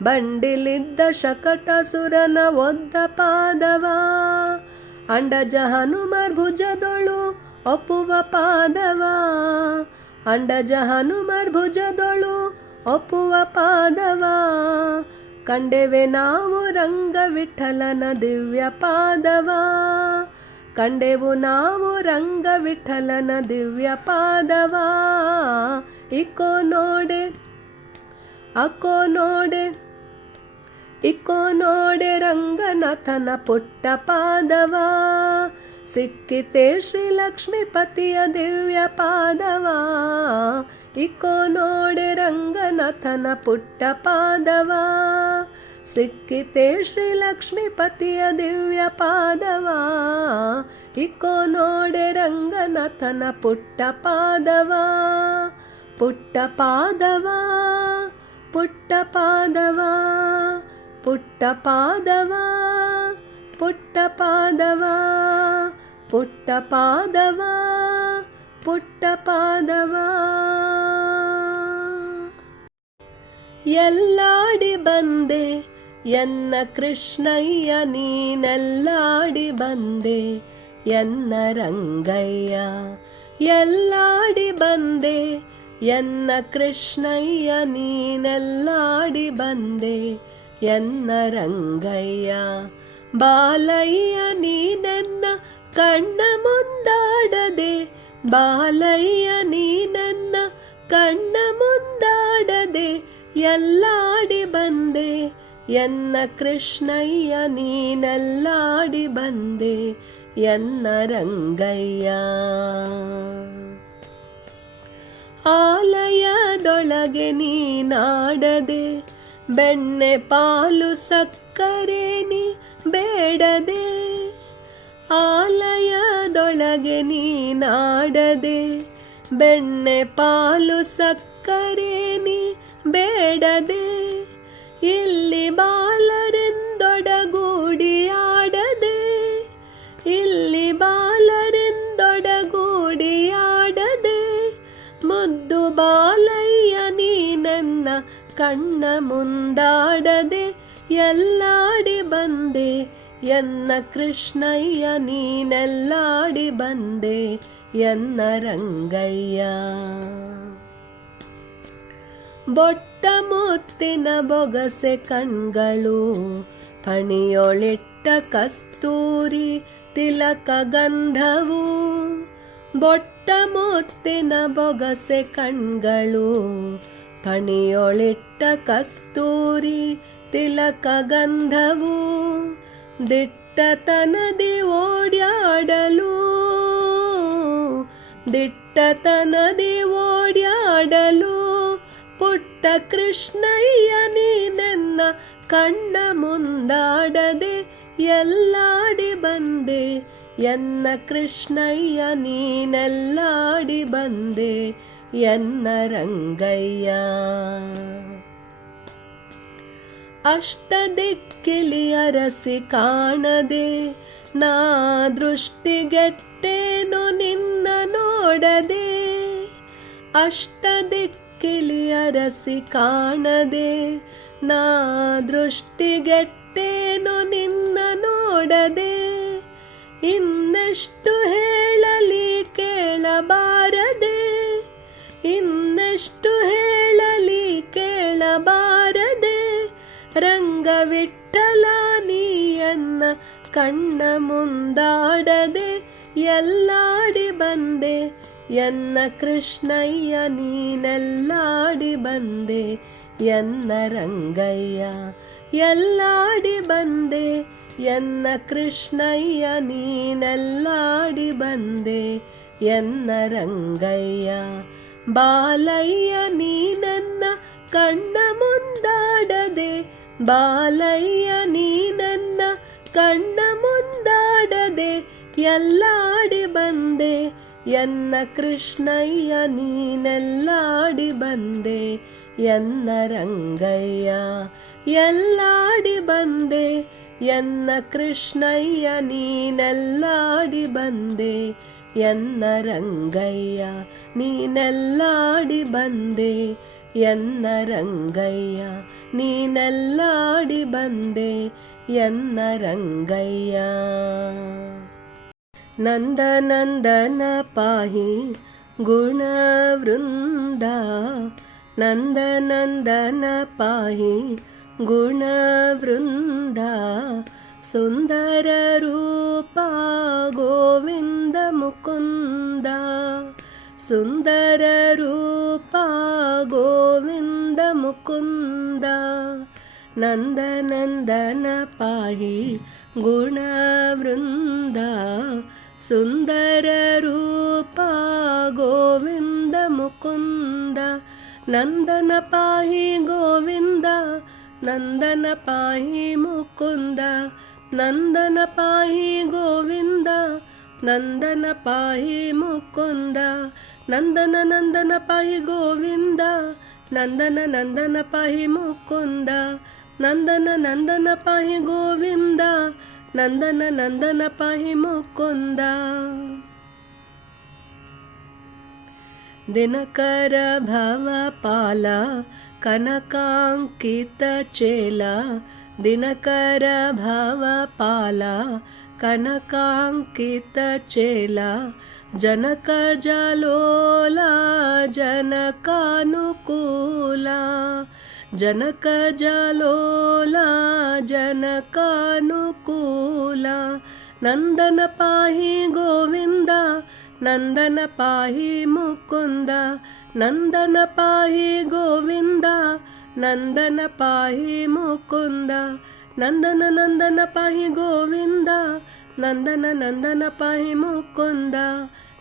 ಬಂಡಿಲಿದ್ದ ಶಕಟಾಸುರನ ಒದ್ದ ಪಾದವ ಅಂಡಜ ಹನುಮರ್ ಭುಜದೊಳು ಒಪ್ಪುವ ಪಾದವ ಅಂಡಜ ಹನುಮರ್ ಭುಜದೊಳು ಒಪ್ಪುವ ಪಾದವ ಕಂಡೆವೆ ನಾವು ರಂಗ ವಿಠಲನ ದಿವ್ಯ ಪಾದವ ಕಂಡೆವು ನಾವು ರಂಗ ವಿಠಲನ ದಿವ್ಯ ಪಾದವ ಇಕೋ ನೋಡೆ ಅಕೋ ನೋಡೆ ಇಕೋ ನೋಡೆ ರಂಗನಾಥನ ಪುಟ್ಟ ಪಾದವ ಸಿಕ್ಕಿತೆ ಶ್ರೀ ಲಕ್ಷ್ಮೀಪತಿಯ ದಿವ್ಯ ಪಾದವ ಇಕೋ ನೋಡೆ ರಂಗನಾಥನ ಪುಟ್ಟ ಪಾದವ ಸಿಕ್ಕಿತೆ ಶ್ರೀ ಲಕ್ಷ್ಮೀಪತಿಯ ದಿವ್ಯ ಪಾದವ ಇಕೋ ನೋಡೆ ರಂಗನಾಥನ ಪುಟ್ಟ ಪಾದವ ಪುಟ್ಟ ಪಾದವ ಪುಟ್ಟ ಪಾದವ ಪುಟ್ಟ ಪಾದವ ಪುಟ್ಟ ಪಾದವ ಪುಟ್ಟ ಪಾದವ ಪುಟ್ಟ ಪಾದವ ಎಲ್ಲಾಡಿ ಬಂದೆ ಎನ್ನ ಕೃಷ್ಣಯ್ಯ ನೀನೆಲ್ಲಾಡಿ ಬಂದೆ ಎನ್ನ ರಂಗಯ್ಯ ಎಲ್ಲಾಡಿ ಬಂದೆ ಎನ್ನ ಕೃಷ್ಣಯ್ಯ ನೀನೆಲ್ಲಾಡಿ ಬಂದೆ ಎನ್ನ ರಂಗಯ್ಯ ಬಾಲಯ್ಯ ನೀನೆನ್ನ ಕಣ್ಣ ಮುಂದಾಡದೆ ಬಾಲಯ್ಯ ನೀನೆನ್ನ ಕಣ್ಣ ಮುಂದಾಡದೆ ಎಲ್ಲಾಡಿ ಬಂದೆ ಎನ್ನ ಕೃಷ್ಣಯ್ಯ ನೀನೆಲ್ಲಾಡಿ ಬಂದೆ ಎನ್ನ ರಂಗಯ್ಯ ಆಲಯದೊಳಗೆ ನೀನಾಡದೆ ಬೆಣ್ಣೆ ಪಾಲು ಸಕ್ಕರೆ ನೀ ಬೇಡದೆ ಆಲಯದೊಳಗೆ ನೀನಾಡದೆ ಬೆಣ್ಣೆ ಪಾಲು ಸಕ್ಕರೆ ನೀ ಬೇಡದೆ ಇಲ್ಲಿ ಬಾಲರೆಂದೊಡಗೂಡಿಯಾಡದೆ ಇಲ್ಲಿ ಬಾಲರೆಂದೊಡಗೂಡಿಯಾಡದೆ ಮುದ್ದು ಬಾಲಯ್ಯ ನೀನೆನ್ನ ಕಣ್ಣ ಮುಂದಾಡದೆ ಎಲ್ಲಾಡಿ ಬಂದೆ ಎನ್ನ ಕೃಷ್ಣಯ್ಯ ನೀನೆಲ್ಲಾಡಿ ಬಂದೆ ಎನ್ನ ರಂಗಯ್ಯ ಬೊಟ್ಟ ಮುತ್ತಿನ ಬೊಗಸೆ ಕಣ್ಗಳು ಪಣಿಯೊಳಿಟ್ಟ ಕಸ್ತೂರಿ ತಿಲಕ ಗಂಧವು ಬೊಟ್ಟ ಮುತ್ತಿನ ಬೊಗಸೆ ಕಣ್ಗಳು ಪಣಿಯೊಳಿಟ್ಟ ಕಸ್ತೂರಿ ತಿಲಕ ಗಂಧವು ದಿಟ್ಟತನದಿ ಓಡ್ಯಾಡಲು ದಿಟ್ಟತನದಿ ಓಡ್ಯಾಡಲು ಪುಟ್ಟ ಕೃಷ್ಣಯ್ಯ ನೀನೆನ್ನ ಕಣ್ಣ ಮುಂದಾಡದೆ ಎಲ್ಲಾಡಿ ಬಂದೆ ಎನ್ನ ಕೃಷ್ಣಯ್ಯ ನೀನೆಲ್ಲಾಡಿ ಬಂದೆ ಎನ್ನ ರಂಗಯ್ಯ. ಅಷ್ಟದಿಕ್ಕಿಲಿ ಅರಸಿ ಕಾಣದೆ ನಾ ದೃಷ್ಟಿಗೆಟ್ಟೇನು ನಿನ್ನ ನೋಡದೆ. ಅಷ್ಟದಿಕ್ಕಿಲಿ ಅರಸಿ ಕಾಣದೆ ನಾ ದೃಷ್ಟಿಗೆಟ್ಟೇನು ನಿನ್ನ ನೋಡದೆ. ಇನ್ನೆಷ್ಟು ಹೇಳಲಿ ಕೇಳಬಾರದೆ, ಇನ್ನೆಷ್ಟು ಹೇಳಲಿ ಕೇಳಬಾರದೆ. ರಂಗವಿಠಲ ನೀಯನ್ನ ಕಣ್ಣ ಮುಂದಾಡದೆ ಎಲ್ಲಾಡಿ ಬಂದೆ ಎನ್ನ ಕೃಷ್ಣಯ್ಯ ನೀನೆಲ್ಲಾಡಿ ಬಂದೆ ಎನ್ನ ರಂಗಯ್ಯ. ಎಲ್ಲಾಡಿ ಬಂದೆ ಎನ್ನ ಕೃಷ್ಣಯ್ಯ ನೀನೆಲ್ಲಾಡಿ ಬಂದೆ ಎನ್ನ ರಂಗಯ್ಯ. ಬಾಲಯ್ಯ ನೀನನ್ನ ಕಣ್ಣ ಮುಂದಾಡದೆ, ಬಾಲಯ್ಯ ನೀನನ್ನ ಕಣ್ಣ ಮುಂದಾಡದೆ ಎಲ್ಲಾಡಿ ಬಂದೆ ಎನ್ನ ಕೃಷ್ಣಯ್ಯ ನೀನೆಲ್ಲಾಡಿ ಬಂದೆ ಎನ್ನ ರಂಗಯ್ಯ. ಎಲ್ಲಾಡಿ ಬಂದೆ ಎನ್ನ ಕೃಷ್ಣಯ್ಯ ನೀನೆಲ್ಲಾಡಿ ಬಂದೆ ಎನ್ನ ರಂಗಯ್ಯ. ನೀನೆಲ್ಲಾಡಿ ಬಂದೆ ಎನ್ನ ರಂಗಯ್ಯ, ನೀನೆಲ್ಲಾಡಿ ಬಂದೆ ಎನ್ನ ರಂಗಯ್ಯ. ನಂದನಂದನ ಪಾಹಿ ಗುಣವೃಂದ, ನಂದನಂದನ ಪಾಹಿ ಗುಣವೃಂದ. ಸುಂದರ ರೂಪ ಗೋವಿಂದ ಮುಕುಂದ, ಸುಂದರ ರೂಪ ಗೋವಿಂದ ಮುಕುಂದ. ನಂದನಂದನ ಪಾಹಿ ಗುಣವೃಂದ, ಸುಂದರ ರೂಪ ಗೋವಿಂದ ಮುಕುಂದ. ನಂದನ ಪಾಹಿ ಗೋವಿಂದ, ನಂದನ ಪಾಹಿ ಮುಕುಂದ. ನಂದನ ಪಾಹಿ ಗೋವಿಂದ, ನಂದನ ಪಾಹಿ ಮುಕುಂದ. ನಂದನ ನಂದನ ಪಾಹಿ ಗೋವಿಂದ, ನಂದನ ನಂದನ ಪಾಹಿ ಮುಕುಂದ. ನಂದನ ನಂದನ ಪಾಹಿ ಗೋವಿಂದ, ನಂದನ ನಂದನ ಪಾಹಿ ಮುಕುಂದ. ದಿನಕರ ಭವಪಾಲ ಕನಕಾಂಕಿತ ಚೇಲ, ದಿನಕರ ಭವಪಾಲ ಕನಕಾಂಕಿತ ಚೇಲ. ಜನಕ ಜಲೋಲ ಜನಕಾನುಕೂಲ, ಜನಕ ಜಲೋಲ ಜನಕಾನುಕೂಲ. ನಂದನ ಪಾಹಿ ಗೋವಿಂದ, ನಂದನ ಪಾಹಿ ಮುಕುಂದ. ನಂದನ ಪಾಹಿ ಗೋವಿಂದ, ನಂದನ ಪಾಹಿ ಮುಕುಂದ. ನಂದನ ನಂದನ ಪಾಹಿ ಗೋವಿಂದ, ನಂದನ ನಂದನ ಪಾಹಿ ಮುಕುಂದ.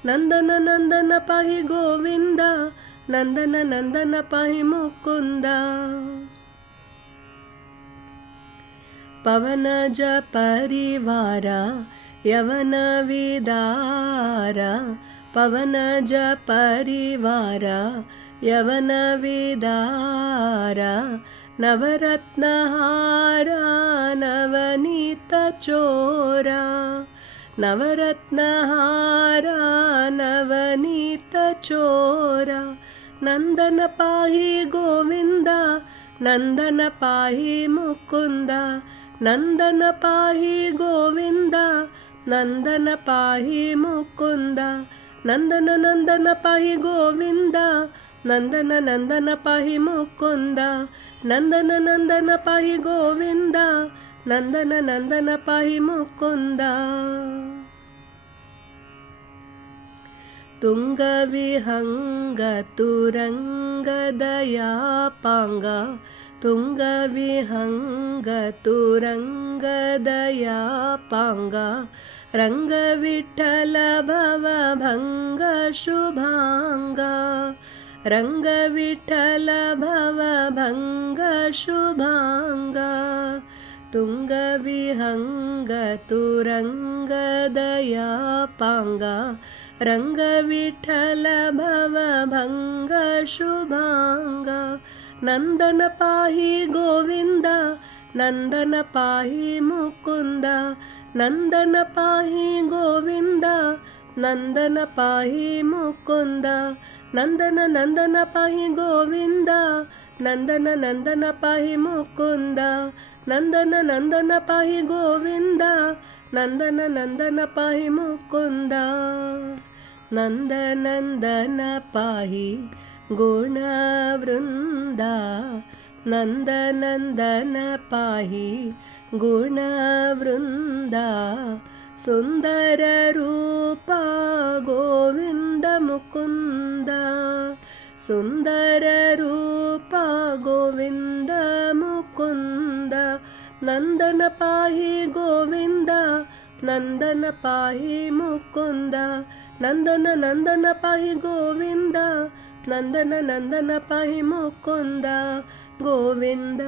ನಂದನ ನಂದನ ಪಾಹಿ ಗೋವಿಂದ, ನಂದನ ನಂದನ ಪಾಹಿ ಮುಕುಂದ. ಪವನಜ ಪರಿವಾರ ಯವನ ವಿದಾರ, ಪವನಜ ಪರಿವಾರ ಯವನ ವಿದಾರ. ನವರತ್ನಹಾರ ನವನೀತ ಚೋರ, ನವರತ್ನಹಾರ ನವನೀತ ಚೋರ. ನಂದನ ಪಾಹಿ ಗೋವಿಂದ, ನಂದನ ಪಾಹಿ ಮುಕುಂದ. ನಂದನ ಪಾಹಿ ಗೋವಿಂದ, ನಂದನ ಪಾಹಿ ಮುಕುಂದ. ನಂದನ ನಂದನ ಪಾಹಿ ಗೋವಿಂದ, ನಂದನ ನಂದನ ಪಾಹಿ ಮುಕುಂದ. ನಂದನ ನಂದನ ಪಾಹಿ ಗೋವಿಂದ, ನಂದನ ನಂದನ ಪಾಹಿ ಮುಕುಂದ. ತುಂಗ ವಿಹಂಗ ತುರಂಗ ದಯಾಪಾಂಗ, ತುಂಗ ವಿಹಂಗ ತುರಂಗ ದಯಾಪಾಂಗ. ರಂಗವಿಠಲ ಭವಭಂಗ ಶುಭಾಂಗ ರಂಗವಿಠಲ ಭವಭಂಗ ಶುಭಾಂಗ ತುಂಗವಿಹಂಗ ತುರಂಗ ದಯಾಪಾಂಗ ರಂಗವಿಠಲ ಭವಭಂಗ ಶುಭಾಂಗ ನಂದನ ಪಾಹಿ ಗೋವಿಂದ ನಂದನ ಪಾಹಿ ಮುಕುಂದ ನಂದನ ಪಾಹಿ ಗೋವಿಂದ ನಂದನ ಪಾಹಿ ಮುಕುಂದ ನಂದನ ನಂದನ ಪಾಹಿ ಗೋವಿಂದ ನಂದನ ನಂದನ ಪಾಹಿ ಮುಕುಂದ ನಂದನ ನಂದನ ಪಾಹಿ ಗೋವಿಂದ ನಂದನ ನಂದನ ಪಾಹಿ ಮುಕುಂದ ನಂದ ನಂದನ ಪಾಹಿ ಗುಣವೃಂದ ನಂದ ನಂದನ ಪಾಹಿ ಗುಣವೃಂದ ಸುಂದರ ರೂಪ ಗೋವಿಂದ ಮುಕುಂದ ಸುಂದರ ರೂಪ ಗೋವಿಂದ ಮುಕುಂದ ನಂದನ ಪಾಹಿ ಗೋವಿಂದ ನಂದನ ಪಾಹಿ ಮುಕುಂದ ನಂದನ ನಂದನ ಪಾಹಿ ಗೋವಿಂದ ನಂದನ ನಂದನ ಪಾಹಿ ಮುಕುಂದ ಗೋವಿಂದ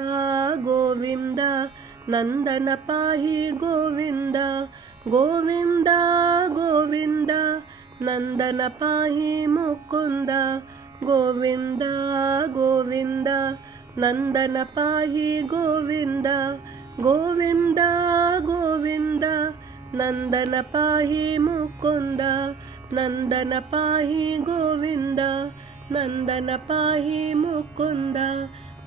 ಗೋವಿಂದ ನಂದನ ಪಾಹಿ ಗೋವಿಂದ ಗೋವಿಂದ ಗೋವಿಂದ ನಂದನ ಪಾಹಿ ಮುಕುಂದ ಗೋವಿಂದ ಗೋವಿಂದ ನಂದನ ಪಾಹಿ ಗೋವಿಂದ ಗೋವಿಂದ ಗೋವಿಂದ ನಂದನ ಪಾಹಿ ಮುಕುಂದ ನಂದನ ಪಾಹಿ ಗೋವಿಂದ ನಂದನ ಪಾಹಿ ಮುಕುಂದ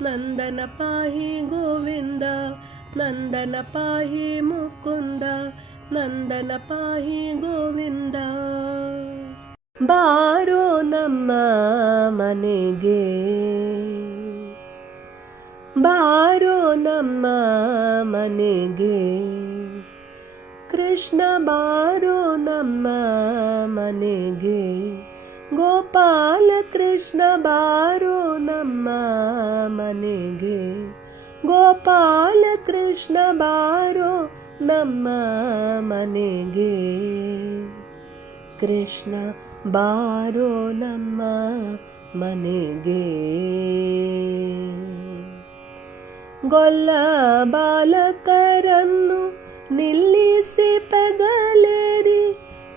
ನಂದನ ಪಾಹಿ ಗೋವಿಂದ ನಂದನ ಪಾಹಿ ಮುಕುಂದ ನಂದನ ಪಾಹಿ ಗೋವಿಂದ ಬಾರೋ ನಮ್ಮ ಮನೆಗೆ ಬಾರೋ ನಮ್ಮ ಮನೆಗೆ ಕೃಷ್ಣ ಬಾರೋ ನಮ್ಮ ಮನೆಗೆ ಗೋಪಾಲ ಕೃಷ್ಣ ಬಾರೋ ನಮ್ಮ ಮನೆಗೆ ಗೋಪಾಲ ಕೃಷ್ಣ ಬಾರೋ ನಮ್ಮ ಮನೆಗೆ ಕೃಷ್ಣ ಬಾರೋ ನಮ್ಮ ಮನೆಗೆ ಗೊಲ್ಲ ಬಾಲಕರನ್ನು ನಿಲ್ಲಿಸಿ ಪೆಗಲೇರಿ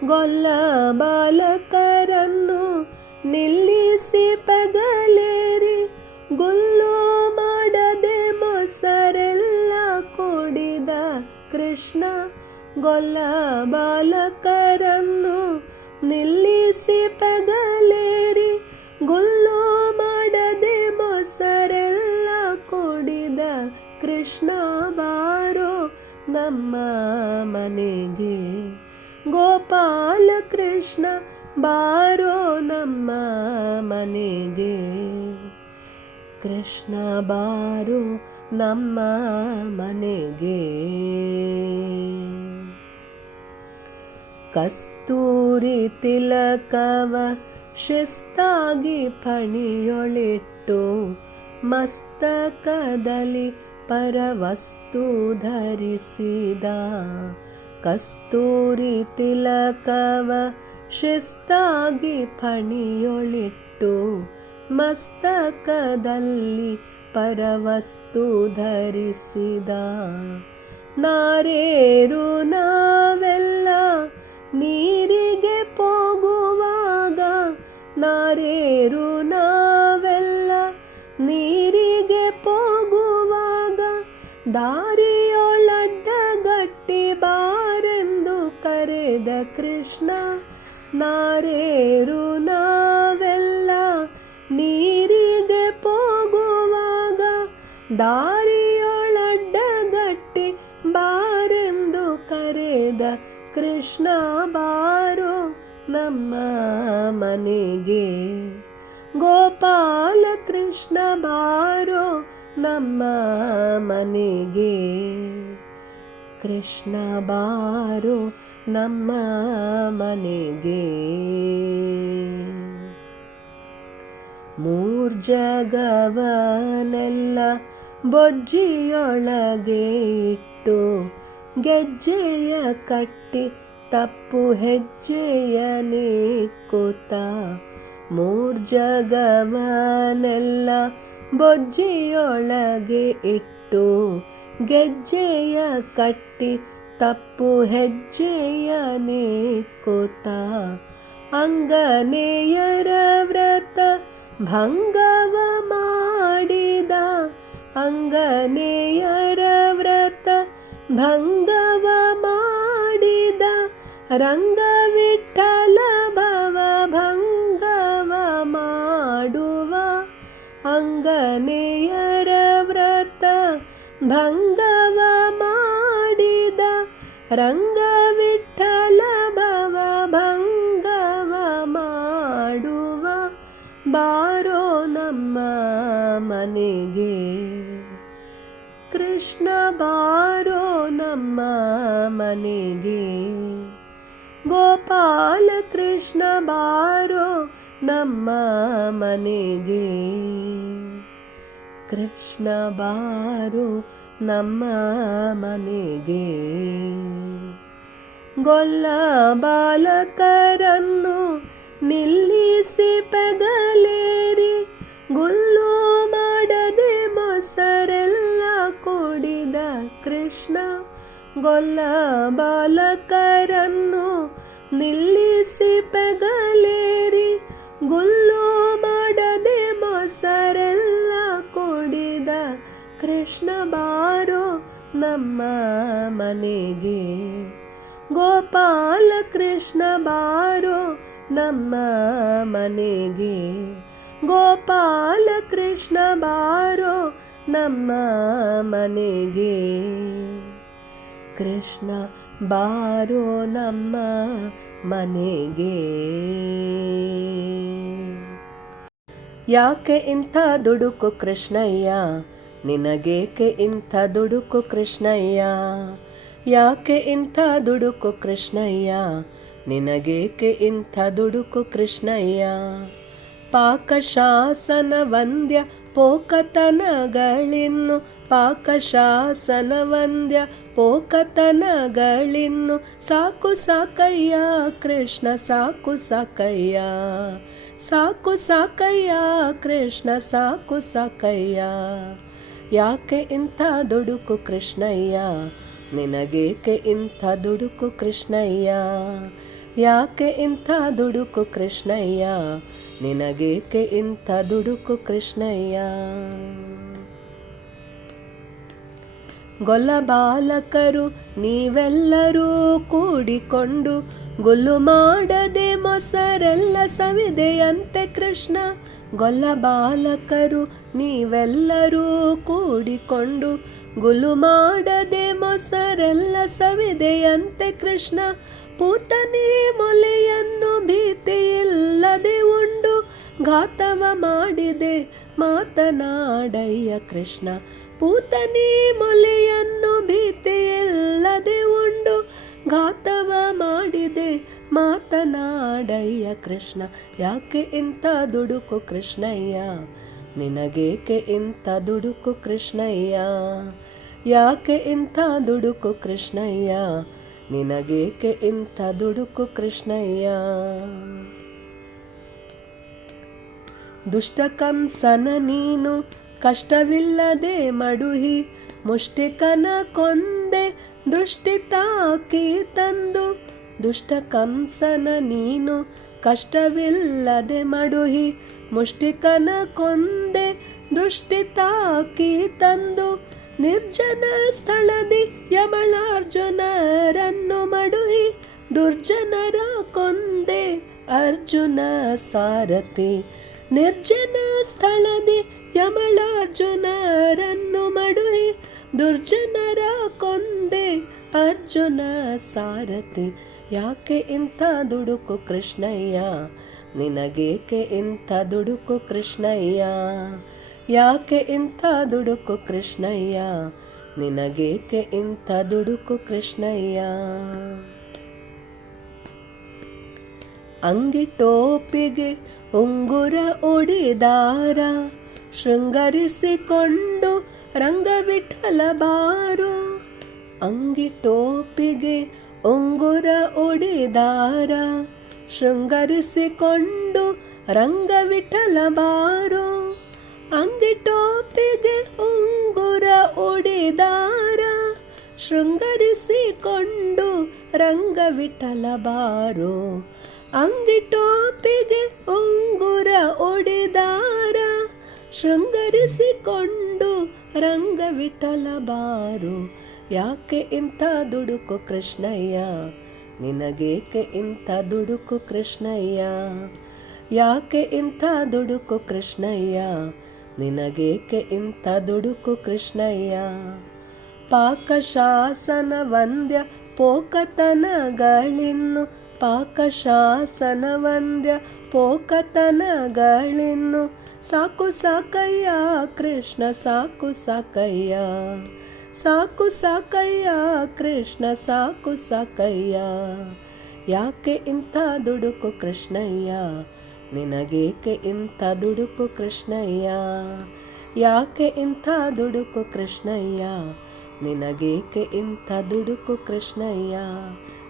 ಗೊಲ್ಲ ಬಾಲಕರನ್ನು ನಿಲ್ಲಿಸಿ ಪೆಗಲೇರಿ ಗುಲ್ಲು ಮಾಡದೆ ಮೊಸರೆಲ್ಲ ಕೊಡಿದ ಕೃಷ್ಣ ಗೊಲ್ಲ ಬಾಲಕರನ್ನು ನಿಲ್ಲಿಸಿ ಪೆಗಲೇರಿ ಗುಲ್ಲು ಮಾಡದೆ ಮೊಸರೆಲ್ಲ ಕೊಡಿದ ಕೃಷ್ಣ ಬಾರೋ ನಮ್ಮ ಮನೆಗೆ ಗೋಪಾಲ ಕೃಷ್ಣ ಬಾರೋ ನಮ್ಮ ಮನೆಗೆ ಕೃಷ್ಣ ಬಾರೋ ನಮ್ಮ ಮನೆಗೆ ಕಸ್ತೂರಿ ತಿಲಕವ ಶಿಸ್ತಾಗಿ ಫಣಿಯೊಳಿಟ್ಟು ಮಸ್ತಕದಲ್ಲಿ ಪರವಸ್ತು ಧರಿಸಿದ ಕಸ್ತೂರಿ ತಿಲಕವ ಶಿಸ್ತಾಗಿ ಫಣಿಯೊಳಿಟ್ಟು ಮಸ್ತಕದಲ್ಲಿ ಪರವಸ್ತು ಧರಿಸಿದ ನಾರೇರು ನಾವೆಲ್ಲ ನೀರಿಗೆ ಹೋಗುವಾಗ ನಾರೇರು ನಾವೆಲ್ಲ ನೀರಿಗೆ ಹೋಗುವಾಗ ದಾರಿಯೊಳಡ್ಡಗಟ್ಟಿ ಬಾರೆಂದು ಕರೆದ ಕೃಷ್ಣ ನಾರೇರು ನಾವೆಲ್ಲ ನೀರಿಗೆ ಹೋಗುವಾಗ ದಾರಿಯೊಳಡ್ಡಗಟ್ಟಿ ಬಾರೆಂದು ಕರೆದ ಕೃಷ್ಣ ಬಾರೋ ನಮ್ಮ ಮನೆಗೆ ಗೋಪಾಲ ಕೃಷ್ಣ ಬಾರೋ ನಮ್ಮ ಮನೆಗೆ ಕೃಷ್ಣ ಬಾರೋ ನಮ್ಮ ಮನೆಗೆ ಮೂರ್ಜಗವನೆಲ್ಲ ಬೊಜ್ಜಿಯೊಳಗೆ ಇಟ್ಟು ಗೆಜ್ಜೆಯ ಕಟ್ಟಿ ತಪ್ಪು ಹೆಜ್ಜೆಯನೇಕುತ್ತ ಮೂರ್ಜಗವನೆಲ್ಲ ಬೊಜ್ಜಿಯೊಳಗೆ ಇಟ್ಟು ಗೆಜ್ಜೆಯ ಕಟ್ಟಿ ತಪ್ಪು ಹೆಜ್ಜೆಯನೇಕುತ್ತ ಅಂಗನೆಯರ ವ್ರತ ಭಂಗವ ಮಾಡಿದ ಅಂಗನೆಯರ ವ್ರತ ಭಂಗವ ಮಾಡಿದ ರಂಗವಿಠಲ ಭವ ಭಂಗವ ಮಾಡುವ ಅಂಗನೆಯರ ವ್ರತ ಭಂಗವ ಮಾಡಿದ ರಂಗವಿಠಲ ಭವ ಭಂಗವ ಮಾಡುವ ಬಾರೋ ನಮ್ಮ ಮನೆಗೆ ಕೃಷ್ಣ ಬಾರೋ ನಮ್ಮ ಮನೆಗೆ ಗೋಪಾಲ ಕೃಷ್ಣ ಬಾರೋ ನಮ್ಮ ಮನೆಗೆ ಕೃಷ್ಣ ಬಾರೋ ನಮ್ಮ ಮನೆಗೆ ಗೊಲ್ಲ ಬಾಲಕರನ್ನು ನಿಲ್ಲಿಸಿ ಪೆಗಲೇರಿ ಗುಲ್ಲು ಮಾಡದೆ ಮೊಸರೆಲ್ಲ ಕುಡಿದ ಕೃಷ್ಣ ಗೊಲ್ಲ ಬಾಲಕರನ್ನು ನಿಲ್ಲಿಸಿ ಪೆಗಲೇರಿ ಗುಲ್ಲು ಮಾಡದೆ ಮೊಸರೆಲ್ಲ ಕುಡಿದ ಕೃಷ್ಣ ಬಾರೋ ನಮ್ಮ ಮನೆಗೆ ಗೋಪಾಲ ಕೃಷ್ಣ ಬಾರೋ ನಮ್ಮ ಮನೆಗೆ ಗೋಪಾಲ ಕೃಷ್ಣ ಬಾರೋ ನಮ್ಮ ಮನೆಗೆ ಕೃಷ್ಣ ಬಾರೋ ನಮ್ಮ ಮನೆಗೆ. ಯಾಕೆ ಇಂಥ ದುಡುಕು ಕೃಷ್ಣಯ್ಯ ನಿನಗೇಕೆ ಇಂಥ ದುಡುಕು ಕೃಷ್ಣಯ್ಯ ಯಾಕೆ ಇಂಥ ದುಡುಕು ಕೃಷ್ಣಯ್ಯ ನಿನಗೇಕೆ ಇಂಥ ದುಡುಕು ಕೃಷ್ಣಯ್ಯ ಪಾಕಶಾಸನ ವಂದ್ಯ ಪೋಕತನಗಳಿನ್ನು ಪಾಕಶಾಸನ ವಂದ್ಯ ಪೋಕತನಗಳಿನ್ನು ಸಾಕು ಸಾಕಯ್ಯ ಕೃಷ್ಣ ಸಾಕು ಸಾಕಯ್ಯ ಸಾಕು ಸಾಕಯ್ಯ ಕೃಷ್ಣ ಸಾಕು ಸಾಕಯ್ಯ ಯಾಕೆ ಇಂಥ ದುಡುಕು ಕೃಷ್ಣಯ್ಯ ನಿನಗೇಕೆ ಇಂಥ ದುಡುಕು ಕೃಷ್ಣಯ್ಯ ಯಾಕೆ ಇಂಥ ದುಡುಕು ಕೃಷ್ಣಯ್ಯ ನಿನಗೇಕೆ ಇಂಥ ದುಡುಕು ಕೃಷ್ಣಯ್ಯ ಗೊಲ್ಲ ಬಾಲಕರು ನೀವೆಲ್ಲರೂ ಕೂಡಿಕೊಂಡು ಗುಲ್ಲು ಮಾಡದೆ ಮೊಸರೆಲ್ಲ ಸವಿದೆಯಂತೆ ಕೃಷ್ಣ ಗೊಲ್ಲ ಬಾಲಕರು ನೀವೆಲ್ಲರೂ ಕೂಡಿಕೊಂಡು ಗುಲ್ಲು ಮಾಡದೆ ಮೊಸರೆಲ್ಲ ಸವಿದೆಯಂತೆ ಕೃಷ್ಣ ಪೂತನಿ ಮೊಲೆಯನ್ನು ಭೀತಿಯಿಲ್ಲದೆ ಉಂಡು ಘಾತವ ಮಾಡಿದೆ ಮಾತನಾಡಯ್ಯ ಕೃಷ್ಣ ಪೂತನಿ ಮೊಲೆಯನ್ನು ಭೀತಿಯಿಲ್ಲದೆ ಉಂಡು ಘಾತವ ಮಾಡಿದೆ ಮಾತನಾಡಯ್ಯ ಕೃಷ್ಣ ಯಾಕೆ ಇಂಥ ದುಡುಕು ಕೃಷ್ಣಯ್ಯ ನಿನಗೇಕೆ ಇಂಥ ದುಡುಕು ಕೃಷ್ಣಯ್ಯ ಯಾಕೆ ಇಂಥ ದುಡುಕು ಕೃಷ್ಣಯ್ಯ ನಿನಗೇಕೆ ಇಂಥ ದುಡುಕು ಕೃಷ್ಣಯ್ಯ ದುಷ್ಟಕಂಸನ ನೀನು ಕಷ್ಟವಿಲ್ಲದೆ ಮಡುಹಿ ಮುಷ್ಟಿಕನ ಕೊಂದೆ ದೃಷ್ಟಿ ತಾಕಿ ತಂದು ದುಷ್ಟಕಂಸನ ನೀನು ಕಷ್ಟವಿಲ್ಲದೆ ಮಡುಹಿ ಮುಷ್ಟಿಕನ ಕೊಂದೆ ದೃಷ್ಟಿ ತಾಕಿ ತಂದು ನಿರ್ಜನ ಸ್ಥಳದಿ ಯಮಳಾರ್ಜುನರನ್ನು ಮಡುಹಿ ದುರ್ಜನರ ಕೊಂದೆ ಅರ್ಜುನ ಸಾರಥಿ ನಿರ್ಜನ ಸ್ಥಳದಿ ಯಮಳಾರ್ಜುನರನ್ನು ಮಡುಹಿ ದುರ್ಜನರ ಕೊಂದೆ ಅರ್ಜುನ ಸಾರಥಿ ಯಾಕೆ ಇಂಥ ದುಡುಕು ಕೃಷ್ಣಯ್ಯ ನಿನಗೇಕೆ ಇಂಥ ದುಡುಕು ಕೃಷ್ಣಯ್ಯ ಯಾಕೆ ಇಂಥ ದುಡುಕು ಕೃಷ್ಣಯ್ಯ ನಿನಗೇಕೆ ಇಂಥ ದುಡುಕು ಕೃಷ್ಣಯ್ಯ ಅಂಗಿಟೋಪಿಗೆ ಉಂಗುರ ಉಡಿದಾರ ಶೃಂಗರಿಸಿಕೊಂಡು ರಂಗವಿಠಲ ಬಾರೋ ಅಂಗಿಟೋಪಿಗೆ ಉಂಗುರ ಉಡಿದಾರ ಶೃಂಗರಿಸಿಕೊಂಡು ರಂಗವಿಠಲ ಬಾರೋ. ಅಂಗಿಟೋಪಿಗೆ ಉಂಗುರ ಉಡಿದಾರ ಶೃಂಗರಿಸಿಕೊಂಡು ರಂಗವಿಠಲ ಬಾರೋ. ಅಂಗಿಟೋಪಿಗೆ ಉಂಗುರ ಉಡಿದಾರ ಶೃಂಗರಿಸಿಕೊಂಡು ರಂಗವಿಠಲ ಬಾರೋ. ಯಾಕೆ ಇಂಥ ದುಡುಕು ಕೃಷ್ಣಯ್ಯ, ನಿನಗೇಕೆ ಇಂಥ ದುಡುಕು ಕೃಷ್ಣಯ್ಯ? ಯಾಕೆ ಇಂಥ ದುಡುಕು ಕೃಷ್ಣಯ್ಯ, ನಿನಗೇಕೆ ಇಂಥ ದುಡುಕು ಕೃಷ್ಣಯ್ಯ? ಪಾಕಶಾಸನ ವಂದ್ಯ ಪೋಕತನಗಳಿನ್ನು, ಪಾಕಶಾಸನ ವಂದ್ಯ ಪೋಕತನಗಳಿನ್ನು. ಸಾಕು ಸಾಕಯ್ಯ ಕೃಷ್ಣ ಸಾಕು ಸಾಕಯ್ಯ, ಸಾಕು ಸಾಕಯ್ಯ ಕೃಷ್ಣ ಸಾಕು ಸಾಕಯ್ಯ. ಯಾಕೆ ಇಂಥ ದುಡುಕು ಕೃಷ್ಣಯ್ಯ, ನಿನಗೇಕೆ ಇಂಥ ದುಡುಕು ಕೃಷ್ಣಯ್ಯ? ಯಾಕೆ ಇಂಥ ದುಡುಕು ಕೃಷ್ಣಯ್ಯ, ನಿನಗೇಕೆ ಇಂಥ ದುಡುಕು ಕೃಷ್ಣಯ್ಯ?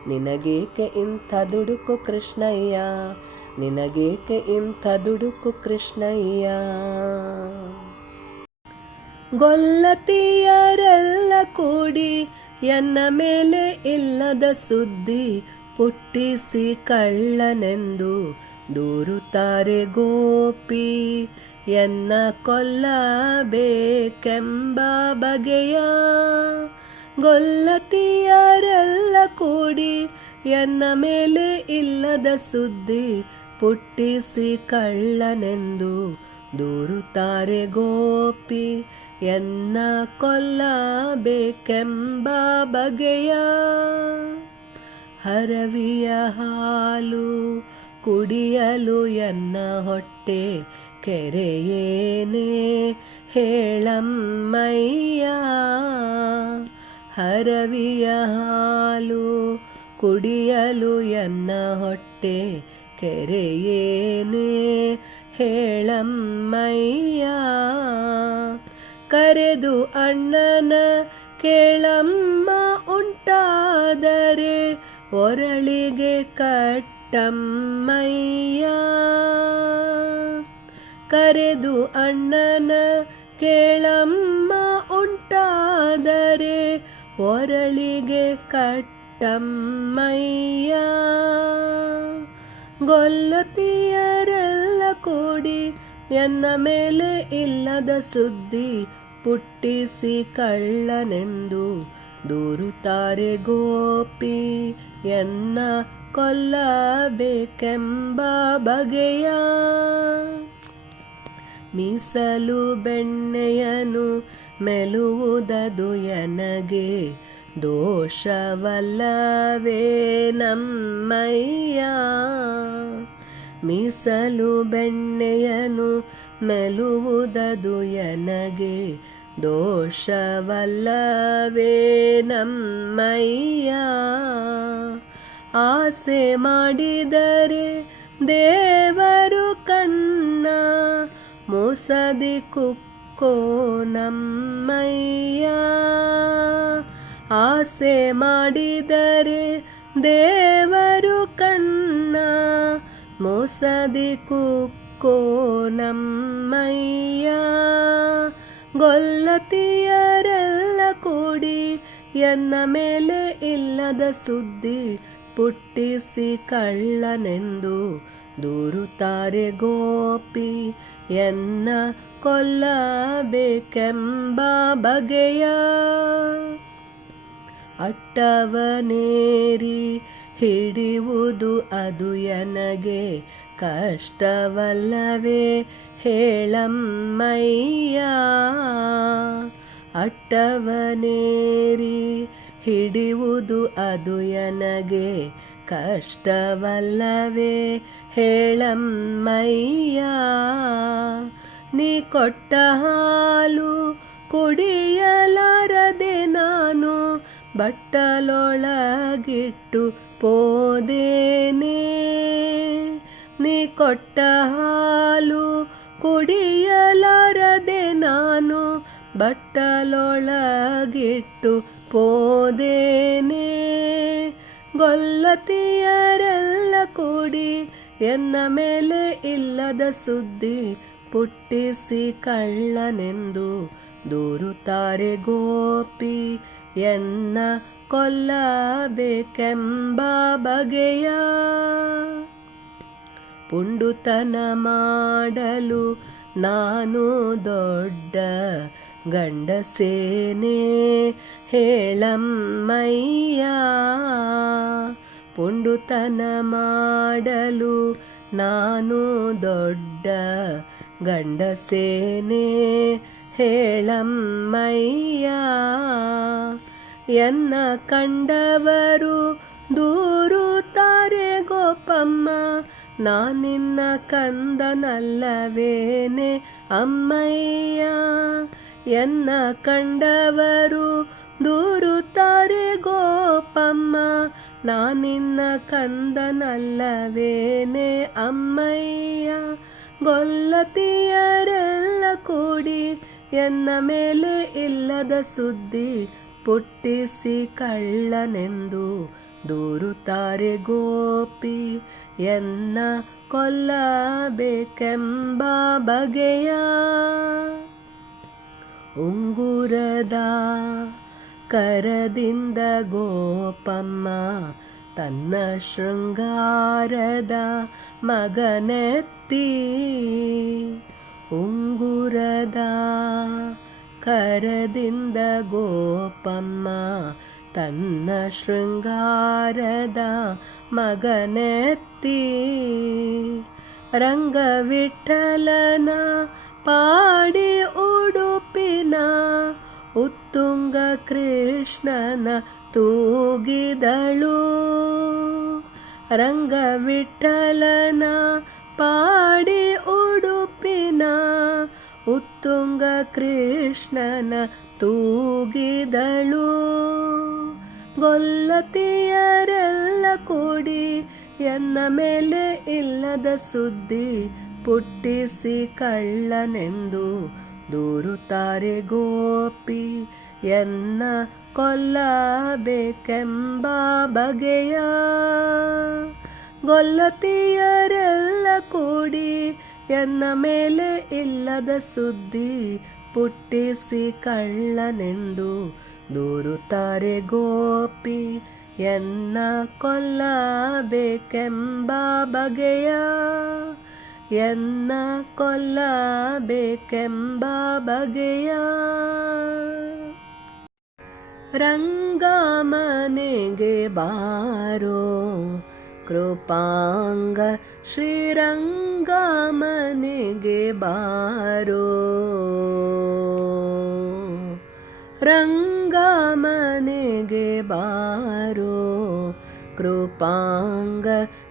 ನಿನಗೇಕೆ ಇಂಥ ದುಡುಕು ಕೃಷ್ಣಯ್ಯ, ನಿನಗೇಕೆ ಇಂಥ ದುಡುಕು ಕೃಷ್ಣಯ್ಯ? ಗೊಲ್ಲತಿಯರೆಲ್ಲ ಕೂಡಿ ಎನ್ನ ಮೇಲೆ ಇಲ್ಲದ ಸುದ್ದಿ ಪುಟ್ಟಿಸಿ ಕಳ್ಳನೆಂದು ದೂರುತ್ತಾರೆ ಗೋಪಿ. ಎನ್ನ ಕೊಲ್ಲಬೇಕೆಂಬ ಬಗೆಯ ಗೊಲ್ಲತಿಯರೆಲ್ಲ ಕೂಡಿ ಎನ್ನ ಮೇಲೆ ಇಲ್ಲದ ಸುದ್ದಿ ಪುಟ್ಟಿಸಿ ಕಳ್ಳನೆಂದು ದೂರುತ್ತಾರೆ ಗೋಪಿ. ಎನ್ನ ಕೊಲ್ಲಬೇಕೆಂಬ ಬಗೆಯ ಹರವಿಯ ಹಾಲು ಕುಡಿಯಲು ಎನ್ನ ಹೊಟ್ಟೆ ಕೆರೆಯೇನೇ ಹೇಳಮ್ಮಯ್ಯ. ಹರವಿಯ ಹಾಲು ಕುಡಿಯಲು ಎನ್ನ ಹೊಟ್ಟೆ ಕೆರೆಯೇನೇ ಹೇಳಮ್ಮಯ್ಯ. ಕರೆದು ಅಣ್ಣನ ಕೇಳಮ್ಮ ಉಂಟಾದರೆ ಒರಳಿಗೆ ಕಟ್ಟಮ್ಮಯ್ಯ. ಕರೆದು ಅಣ್ಣನ ಕೇಳಮ್ಮ ಉಂಟಾದರೆ ಒರಳಿಗೆ ಕಟ್ಟಮ್ಮಯ್ಯ. ಗೊಲ್ಲತಿಯರೆಲ್ಲ ಕೂಡಿ ಎನ್ನ ಮೇಲೆ ಇಲ್ಲದ ಸುದ್ದಿ ಪುಟ್ಟಿಸಿ ಕಳ್ಳನೆಂದು ದೂರುತ್ತಾರೆ ಗೋಪಿ. ಎನ್ನ ಕೊಲ್ಲಬೇಕೆಂಬ ಬಗೆಯ ಮೀಸಲು ಬೆಣ್ಣೆಯನು ಮೆಲುವುದದು ಎನಗೆ ದೋಷವಲ್ಲವೇ ನಮ್ಮಯ್ಯ. ಮೀಸಲು ಬೆಣ್ಣೆಯನು ಮೆಲುವುದದು ಎನಗೆ ದೋಷವಲ್ಲವೇ ನಮ್ಮಯ್ಯ. ಆಸೆ ಮಾಡಿದರೆ ದೇವರು ಕಣ್ಣ ಮೋಸದಿ ಕುಕ್ಕೋ ನಮ್ಮಯ್ಯ. ಆಸೆ ಮಾಡಿದರೆ ದೇವರು ಕಣ್ಣ ಮೋಸದಿ ಕುಕ್ಕೋ ನಮ್ಮಯ್ಯ. ಗೊಲ್ಲತಿಯರೆಲ್ಲ ಕೂಡಿ ಎನ್ನ ಮೇಲೆ ಇಲ್ಲದ ಸುದ್ದಿ ಪುಟ್ಟಿಸಿ ಕಳ್ಳನೆಂದು ದೂರುತ್ತಾರೆ ಗೋಪಿ. ಎನ್ನ ಕೊಲ್ಲಬೇಕೆಂಬ ಬಗೆಯ ಅಟ್ಟವನೇರಿ ಹಿಡಿಯುವುದು ಅದು ಎನಗೆ ಕಷ್ಟವಲ್ಲವೇ ಹೇಳಮ್ಮಯ್ಯ. ಅಟ್ಟವನೇರಿ ಹಿಡಿಯುವುದು ಅದು ಎನಗೆ ಕಷ್ಟವಲ್ಲವೇ ಹೇಳಮ್ಮಯ್ಯ. ನೀ ಕೊಟ್ಟ ಹಾಲು ಕುಡಿಯಲಾರದೆ ನಾನು ಬಟ್ಟಲೊಳಗಿಟ್ಟು ಪೋದೇನೆ. ನೀ ಕೊಟ್ಟ ಹಾಲು ಕುಡಿಯಲಾರದೆ ನಾನು ಬಟ್ಟಲೊಳಗಿಟ್ಟು ಪೋದೇನೆ. ಗೊಲ್ಲತಿಯರೆಲ್ಲ ಕೂಡಿ ಎನ್ನ ಮೇಲೆ ಇಲ್ಲದ ಸುದ್ದಿ ಪುಟ್ಟಿಸಿ ಕಳ್ಳನೆಂದು ದೂರುತ್ತಾರೆ ಗೋಪಿ ಎನ್ನ ಕೊಲ್ಲಬೇಕೆಂಬ ಬಗೆಯ. ಪುಂಡುತನ ಮಾಡಲು ನಾನು ದೊಡ್ಡ ಗಂಡಸೇನೆ ಹೇಳಮ್ಮಯ್ಯ. ಪುಂಡುತನ ಮಾಡಲು ನಾನು ದೊಡ್ಡ ಗಂಡಸೇನೆ ಹೇಳಮ್ಮಯ್ಯ. ಎನ್ನ ಕಂಡವರು ದೂರುತ್ತಾರೆ ಗೋಪಮ್ಮ, ನಾನಿನ್ನ ಕಂದನಲ್ಲವೇನೆ ಅಮ್ಮಯ್ಯ. ಎನ್ನ ಕಂಡವರು ದೂರುತ್ತಾರೆ ಗೋಪಮ್ಮ, ನಾನಿನ್ನ ಕಂದನಲ್ಲವೇನೆ ಅಮ್ಮಯ್ಯ. ಗೊಲ್ಲತಿಯರೆಲ್ಲ ಕೂಡಿ ಎನ್ನ ಮೇಲೆ ಇಲ್ಲದ ಸುದ್ದಿ ಪುಟ್ಟಿಸಿ ಕಳ್ಳನೆಂದು ದೂರುತ್ತಾರೆ ಗೋಪಿ ಎನ್ನ ಕೊಲ್ಲಬೇಕೆಂಬ ಬಗೆಯ. ಉಂಗುರದ ಕರದಿಂದ ಗೋಪಮ್ಮ ತನ್ನ ಶೃಂಗಾರದ ಮಗನೆತ್ತಿ. ಉಂಗುರದ ಕರದಿಂದ ಗೋಪಮ್ಮ ತನ್ನ ಶೃಂಗಾರದ ಮಗನೆತ್ತಿ. ರಂಗವಿಠಲನ ಪಾಡಿ ಉಡುಪಿನ ಉತ್ತುಂಗ ಕೃಷ್ಣನ ತೂಗಿದಳು. ರಂಗವಿಠಲನ ಪಾಡಿ ಉಡುಪಿನ ಉತ್ತುಂಗ ಕೃಷ್ಣನ ತೂಗಿದಳು. ಗೊಲ್ಲತಿಯರೆಲ್ಲ ಕೂಡಿ ಎನ್ನ ಮೇಲೆ ಇಲ್ಲದ ಸುದ್ದಿ ಪುಟ್ಟಿಸಿ ಕಳ್ಳನೆಂದು ದೂರುತ್ತಾರೆ ಗೋಪಿ ಎನ್ನ ಕೊಲ್ಲಬೇಕೆಂಬ ಬಗೆಯ. ಗೊಲ್ಲತಿಯರೆಲ್ಲ ಕೂಡಿ ಎನ್ನ ಮೇಲೆ ಇಲ್ಲದ ಸುದ್ದಿ ಪುಟ್ಟಿಸಿ ಕಳ್ಳನೆಂದು ದೂರುತ್ತಾರೆ ಗೋಪಿ ಎನ್ನ ಕೊಲ್ಲಬೇಕೆಂಬ ಬಗೆಯ. ಎನ್ನ ಕೊಲ್ಲಬೇಕೆಂಬ ಬಗೆಯ. ರಂಗಮನೆಗೆ ಬಾರೋ ಕೃಪಾಂಗ ಶ್ರೀರಂಗಮನೆಗೆ ಬಾರೋ. ರಂಗಮನೆಗೆ ಬಾರೋ ಕೃಪಾಂಗ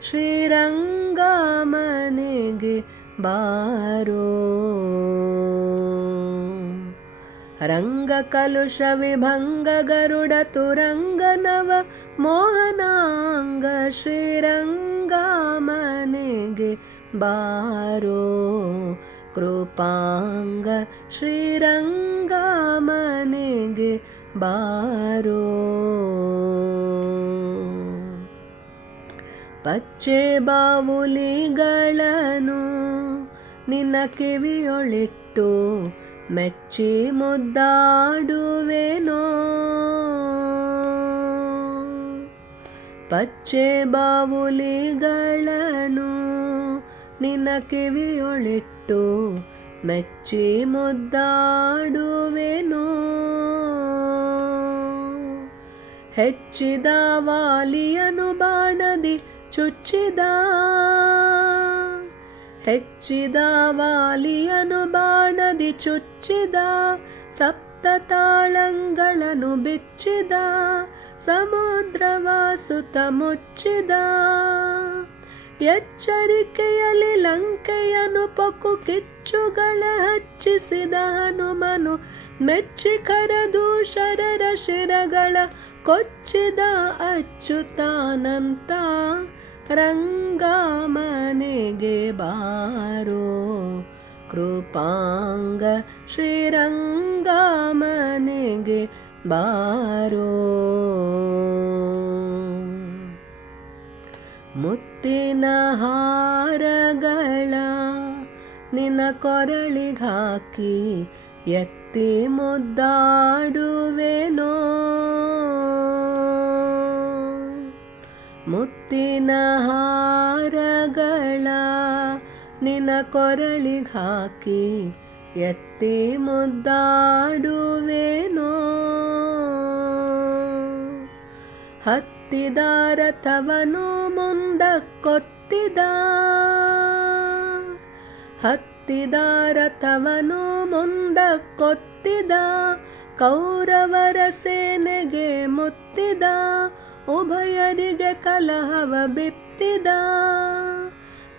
ಶ್ರೀರಂಗಮನೆಗೆ ಬಾರೋ. ರಂಗ ಕಲುಷ ವಿಭಂಗ ಗರುಡ ತುರಂಗ ನವ ಮೋಹನಾಂಗ ಶ್ರೀರಂಗಮನೆಗೆ ಬಾರೋ ಕೃಪಾಂಗ ಶ್ರೀರಂಗಮನೆಗೆ ಬಾರೋ. ಪಚ್ಚೆ ಬಾವುಲಿಗಳನ್ನು ನಿನ್ನ ಕಿವಿಯೊಳಿಟ್ಟು ಮೆಚ್ಚಿ ಮುದ್ದಾಡುವೆನೋ. ಪಚ್ಚೆ ಬಾವುಲಿಗಳನ್ನು ನಿನ್ನ ಕಿವಿಯೊಳಿಟ್ಟು ಮೆಚ್ಚಿ ಮುದ್ದಾಡುವೆನೋ. ಹೆಚ್ಚಿದ ವಾಲಿಯನು ಬಾಣದಿ ಚುಚ್ಚಿದ. ಹೆಚ್ಚಿದ ವಾಲಿಯನು ಬಾಣದಿ ಚುಚ್ಚಿದ. ಸಪ್ತ ತಾಳಂಗಳನ್ನು ಬಿಚ್ಚಿದ. ಸಮುದ್ರವ ಸುತ ಮುಚ್ಚಿದ. ಎಚ್ಚರಿಕೆಯಲ್ಲಿ ಲಂಕೆಯನು ಪೊಕ್ಕು ಕಿಚ್ಚುಗಳ ಹಚ್ಚಿಸಿದ ಹನುಮನು ಮೆಚ್ಚಿ ಕರದೂಷರರ ಶಿರಗಳ ಕೊಚ್ಚಿದ ಅಚ್ಯುತಾನಂತ. ರಂಗಮನೆಗೆ ಬಾರೋ ಕೃಪಾಂಗ ಶ್ರೀರಂಗಮನೆಗೆ. バーロー ರಂಗಮನೆಗೆ ಬಾರೋ ಕೃಪಾಂಗ ಶ್ರೀರಂಗಮನೆಗೆ ಬಾರೋ. ರಂಗಮನೆಗೆ ಬಾರೋ ಕೃಪಾಂಗ ಶ್ರೀರಂಗಮನೆಗೆ ಬಾರೋ. ರಂಗಮನೆಗೆ ಬಾರೋ ಕೃಪಾಂಗ ಶ್ರೀರಂಗಮನೆಗೆ ಬಾರೋ. ರಂಗಮನೆಗೆ ಬಾರೋ ಕೃಪಾಂಗ ಶ್ರೀರಂಗಮನೆಗೆ ಬಾರೋ. ಮುತ್ತಿನ ಹಾರಗಳ ನಿನ್ನ ಕೊರಳಿಗಾಕಿ ಎತ್ತಿ ಮುದ್ದಾಡುವೆನೋ. ಮುತ್ತಿನ ಹಾರಗಳ ನಿನ್ನ ಕೊರಳಿಗಾಕಿ ಎತ್ತಿ ಮುದ್ದಾಡುವೆನೋ. ಹತ್ತಿದ ರಥವನು ಮುಂದಕ್ಕೊತ್ತಿದ, ಹತ್ತಿದ ರಥವನು ಮುಂದಕ್ಕೊತ್ತಿದ, ಕೌರವರ ಸೇನೆಗೆ ಮುತ್ತಿದ, ಉಭಯರಿಗೆ ಕಲಹವ ಬಿತ್ತಿದ.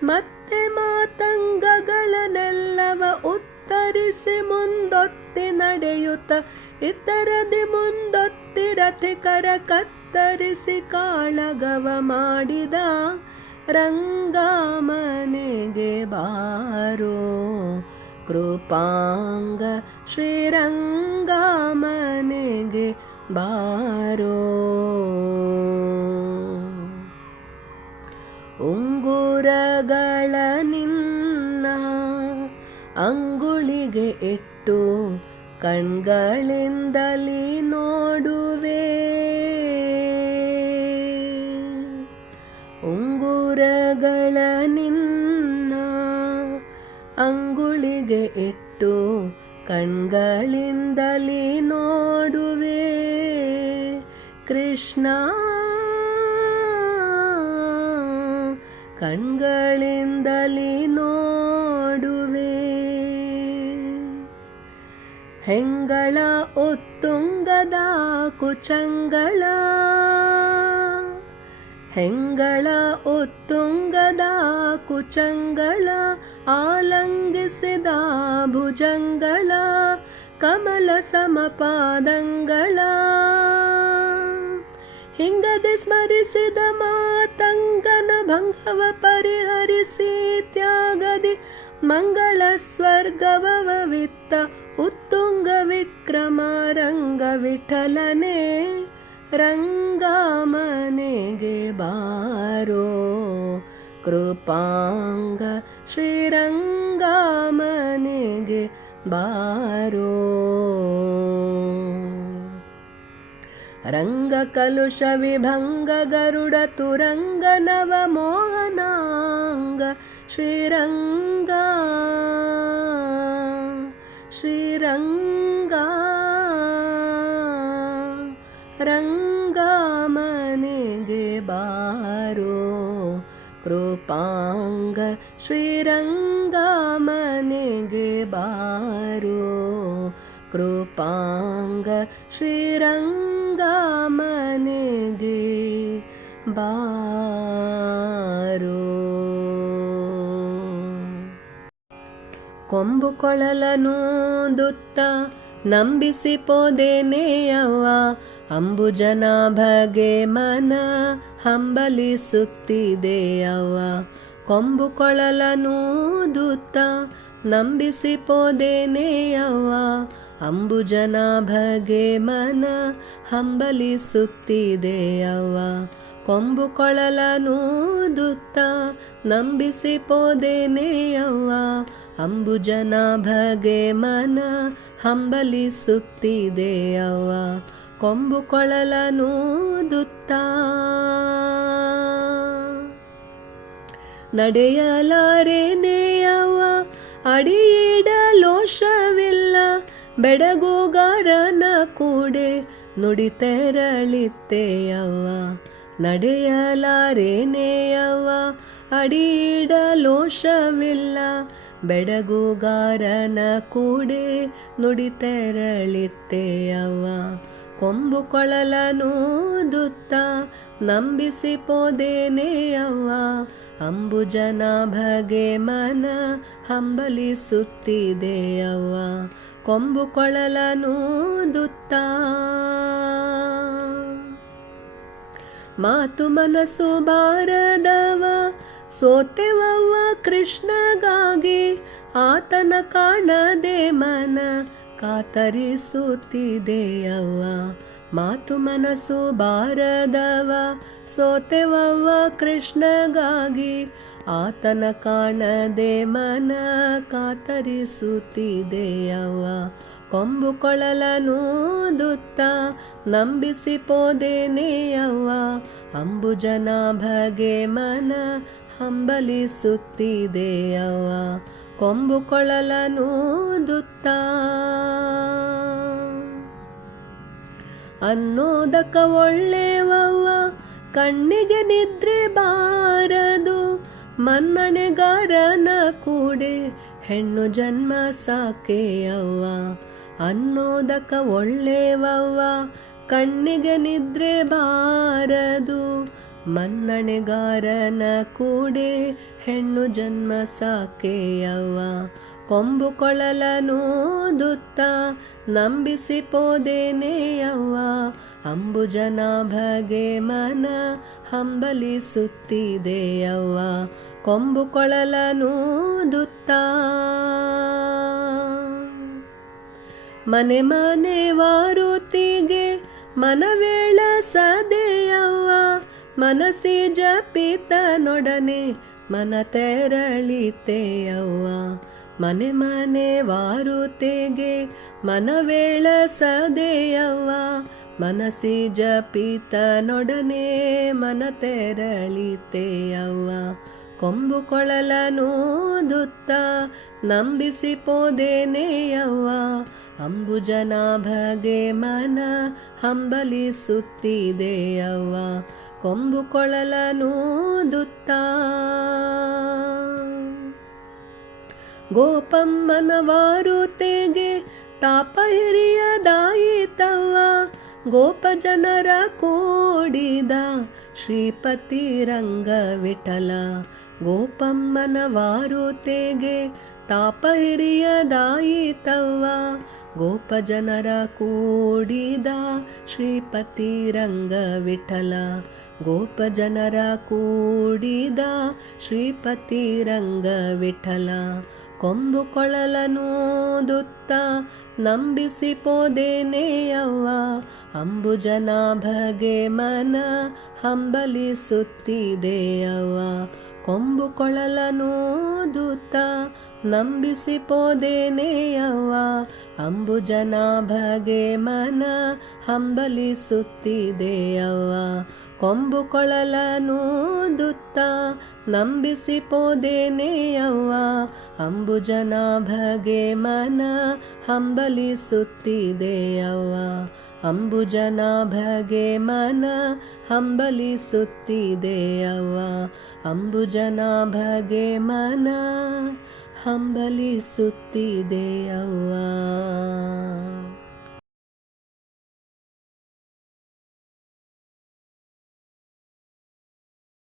ಮತ್ತೆ ಮಾತಂಗಗಳನ್ನೆಲ್ಲವ ಉತ್ತರಿಸಿ ಮುಂದೊತ್ತಿ ನಡೆಯುತ್ತ, ಇತರದಿ ಮುಂದೊತ್ತಿ ರಥಿಕರ ಕತ್ತರಿಸಿ ಕಾಳಗವ ಮಾಡಿದ. ರಂಗಮನೆಗೆ ಬಾರೋ ಕೃಪಾಂಗ ಶ್ರೀರಂಗಮನೆಗೆ ಬಾರೋ. ಉಂಗುರಗಳ ನಿನ್ನ ಅಂಗುಳಿಗೆ ಇಟ್ಟು ಕಣ್ಗಳಿಂದಲಿ ನೋಡುವೆ. ಉಂಗುರಗಳ ನಿನ್ನ ಅಂಗುಳಿಗೆ ಇಟ್ಟು ಕಣ್ಗಳಿಂದಲಿ ನೋಡುವೆ. ಕೃಷ್ಣ ಕಣ್ಗಳಿಂದಲಿ ನೋಡುವೆ. ಹೆಂಗಳ ಉತ್ತುಂಗದ ಕುಚಂಗಳ, ಹೆಂಗಳ ಉತ್ತುಂಗದ ಕುಚಂಗಳ, ಆಲಂಗಿಸಿದ ಭುಜಂಗಳ, ಕಮಲ ಸಮಪಾದಂಗಳ. ಹಿಂಗದೆ ಸ್ಮರಿಸಿದ ಮಾತಂಗನ ಭಂಗವ ಪರಿಹರಿಸಿ ತ್ಯಾಗದಿ ಮಂಗಳ ಸ್ವರ್ಗವವಿತ್ತ ಉತ್ತುಂಗ ವಿಕ್ರಮ ರಂಗ ವಿಠಲನೆ. ರಂಗಮನೆಗೆ ಬಾರೋ ಕೃಪಾಂಗ ಶ್ರೀರಂಗಮನೆಗೆ ಬಾರೋ. ರಂಗ ಕಲುಷ ವಿಭಂಗ ಗರುಡ ತುರಂಗ ನವ ಮೋಹನಾಂಗ ಶ್ರೀರಂಗ ಶ್ರೀರಂಗ. ರಂಗಮನೆಗೆ ಬಾರೋ ಕೃಪಾಂಗ ಶ್ರೀರಂಗಮನೆಗೆ ಬಾರೋ. ಕೃಪಾಂಗ ಶ್ರೀರಂಗಮನೆಗೆ ಬಾರೋ. ಕೊಂಬು ಕೊಳಲನೂದುತ್ತ ನಂಬಿಸಿ ಪೋದೇನೆಯವ್ವ, ಅಂಬುಜನಾಭಗೆ ಮನ ಹಂಬಲಿಸುತ್ತಿದೆಯವ್ವ. ಕೊಂಬು ಕೊಳಲನೂದುತ್ತ ನಂಬಿಸಿ ಪೋದೇನೆಯವ್ವ, ಅಂಬುಜನಾಭಗೆ ಮನ ಹಂಬಲಿಸುತ್ತಿದೆಯವ್ವ. ಕೊಂಬು ಕೊಳಲನೂದುತ್ತ ನಂಬಿಸಿ ಪೋದೇನೆಯವ್ವ, ಅಂಬುಜನಾಭಗೆ ಮನ ಹಂಬಲಿಸುತ್ತಿದೆಯವ್ವ. ಕೊಂಬು ಕೊಳಲನೂದುತ್ತ ನಡೆಯಲಾರೆನೆಯವ್ವ, ಅಡಿಯಿಡಲೋಷವಿಲ್ಲ, ಬೆಡಗುಗಾರನ ಕೂಡೆ ನುಡಿ ತೆರಳಿತ್ತೆಯವ್ವ. ನಡೆಯಲಾರೆನೆಯವ್ವ, ಅಡಿಯಿಡಲೋಷವಿಲ್ಲ, ಬೆಡಗುಗಾರನ ಕೂಡೆ ನುಡಿ ತೆರಳಿತ್ತೆಯವ್ವ. ಕೊಂಬು ಕೊಳಲನೂದುತ್ತ ನಂಬಿಸಿ ಪೋದೇನೆಯವ್ವ, ಅಂಬುಜನಾಭಗೆ ಮನ ಹಂಬಲಿಸುತ್ತಿದೆಯವ್ವ. ಕೊಂಬು ಕೊಳಲನೂದುತ್ತ ಮಾತು ಮನಸ್ಸು ಬಾರದವ ಸೋತೆವವ್ವ ಕೃಷ್ಣಗಾಗಿ, ಆತನ ಕಾಣದೆ ಮನ ಕಾತರಿಸುತ್ತಿದೆಯವ್ವ. ಮಾತು ಮನಸ್ಸು ಬಾರದವ ಸೋತೆವವ್ವ ಕೃಷ್ಣಗಾಗಿ, ಆತನ ಕಾಣದೆ ಮನ ಕಾತರಿಸುತ್ತಿದೆಯವ್ವ. ಕೊಂಬು ಕೊಳಲನೂದುತ್ತ ನಂಬಿಸಿ ಪೋದೇನೆಯವ್ವ, ಅಂಬುಜನಾಭಗೆ ಮನ ಹಂಬಲಿಸುತ್ತಿದೆಯವ್ವ. ಕೊಂಬು ಕೊಳಲನೂದುತ್ತ ಅನ್ನೋದಕ ಒಳ್ಳೆವವ್ವ ಕಣ್ಣಿಗೆ ನಿದ್ರೆ ಬಾರದು, ಮನ್ನಣೆಗಾರನ ಕೂಡೆ ಹೆಣ್ಣು ಜನ್ಮ ಸಾಕೆಯವ್ವ. ಅನ್ನೋದಕ ಒಳ್ಳೆವವ್ವ ಕಣ್ಣಿಗೆ ನಿದ್ರೆ ಬಾರದು, ಮನ್ನಣೆಗಾರನ ಕೂಡೆ ಹೆಣ್ಣು ಜನ್ಮ ಸಾಕೆಯವ್ವ. ಕೊಂಬು ಕೊಳಲನೂದುತ್ತ ನಂಬಿಸಿ ಪೋದೇನೆಯವ್ವ, ಅಂಬುಜನಾಭಗೆ ಮನ ಹಂಬಲಿಸುತ್ತಿದೆಯವ್ವ. ಕೊಂಬು ಕೊಳಲನೂದುತ್ತ ಮನೆ ಮನೆ ವಾರುತಿಗೆ ಮನವೇಳಸದೆಯವ್ವ, ಮನಸಿ ಜಪಿತನೊಡನೆ ಮನ ತೆರಳಿತೆಯವ್ವ. ಮನೆ ಮನೆ ವಾರುತೆಗೆ ಮನವೇಳಸದೆಯವ್ವ, ಮನಸಿ ಜಪಿತನೊಡನೆ ಮನ ತೆರಳಿತೆಯವ್ವ. ಕೊಂಬು ಕೊಳಲನೂದುತ್ತ ನಂಬಿಸಿ ಪೋದೇನೆಯವ್ವ, ಅಂಬುಜನಾಭಗೆ ಮನ ಹಂಬಲಿಸುತ್ತಿದೆಯವ್ವ. ಕೊಂಬು ಕೊಳಲನೂದುತ್ತ ಗೋಪಮ್ಮನ ವಾರುತೆಗೆ ತಾಪ ಹಿರಿಯದಾಯಿತವ್ವ, ಗೋಪ ಜನರ ಕೂಡಿದ ಶ್ರೀಪತಿ ರಂಗ ವಿಠಲ. ಗೋಪಮ್ಮನ ವಾರುತೆಗೆ ತಾಪ ಹಿರಿಯದಾಯಿತವ್ವ, ಗೋಪ ಜನರ ಕೂಡಿದ ಶ್ರೀಪತಿ ರಂಗ ವಿಠಲ. ಗೋಪ ಜನರ ಕೂಡಿದ ಶ್ರೀಪತಿ ರಂಗ ವಿಠಲ. ಕೊಂಬು ಕೊಳಲನೂದುತ್ತ ನಂಬಿಸಿ ಪೋದೇನೆಯವ್ವ, ಅಂಬುಜನಾಭಗೆ ಮನ ಹಂಬಲಿಸುತ್ತಿದೆಯವ್ವ. ಕೊಂಬು ಕೊಳಲನೂದುತ್ತ ನಂಬಿಸಿ ಪೋದೇನೆಯವ್ವ, ಅಂಬುಜನಾಭಗೆ ಮನ ಹಂಬಲಿಸುತ್ತಿದೆಯವ್ವ. ಕೊಂಬು ಕೊಳಲನೂದುತ್ತ ನಂಬಿಸಿ ಪೋದೇನೆಯವ್ವ, ಅಂಬುಜನಾಭಗೆ ಮನ ಹಂಬಲಿಸುತ್ತಿದೆಯವ್ವ. ಅಂಬುಜನಾಭಗೆ ಮನ ಹಂಬಲಿಸುತ್ತಿದೆಯವ್ವ, ಅಂಬುಜನಾಭಗೆ ಮನ ಹಂಬಲಿಸುತ್ತಿದೆಯವ್ವ.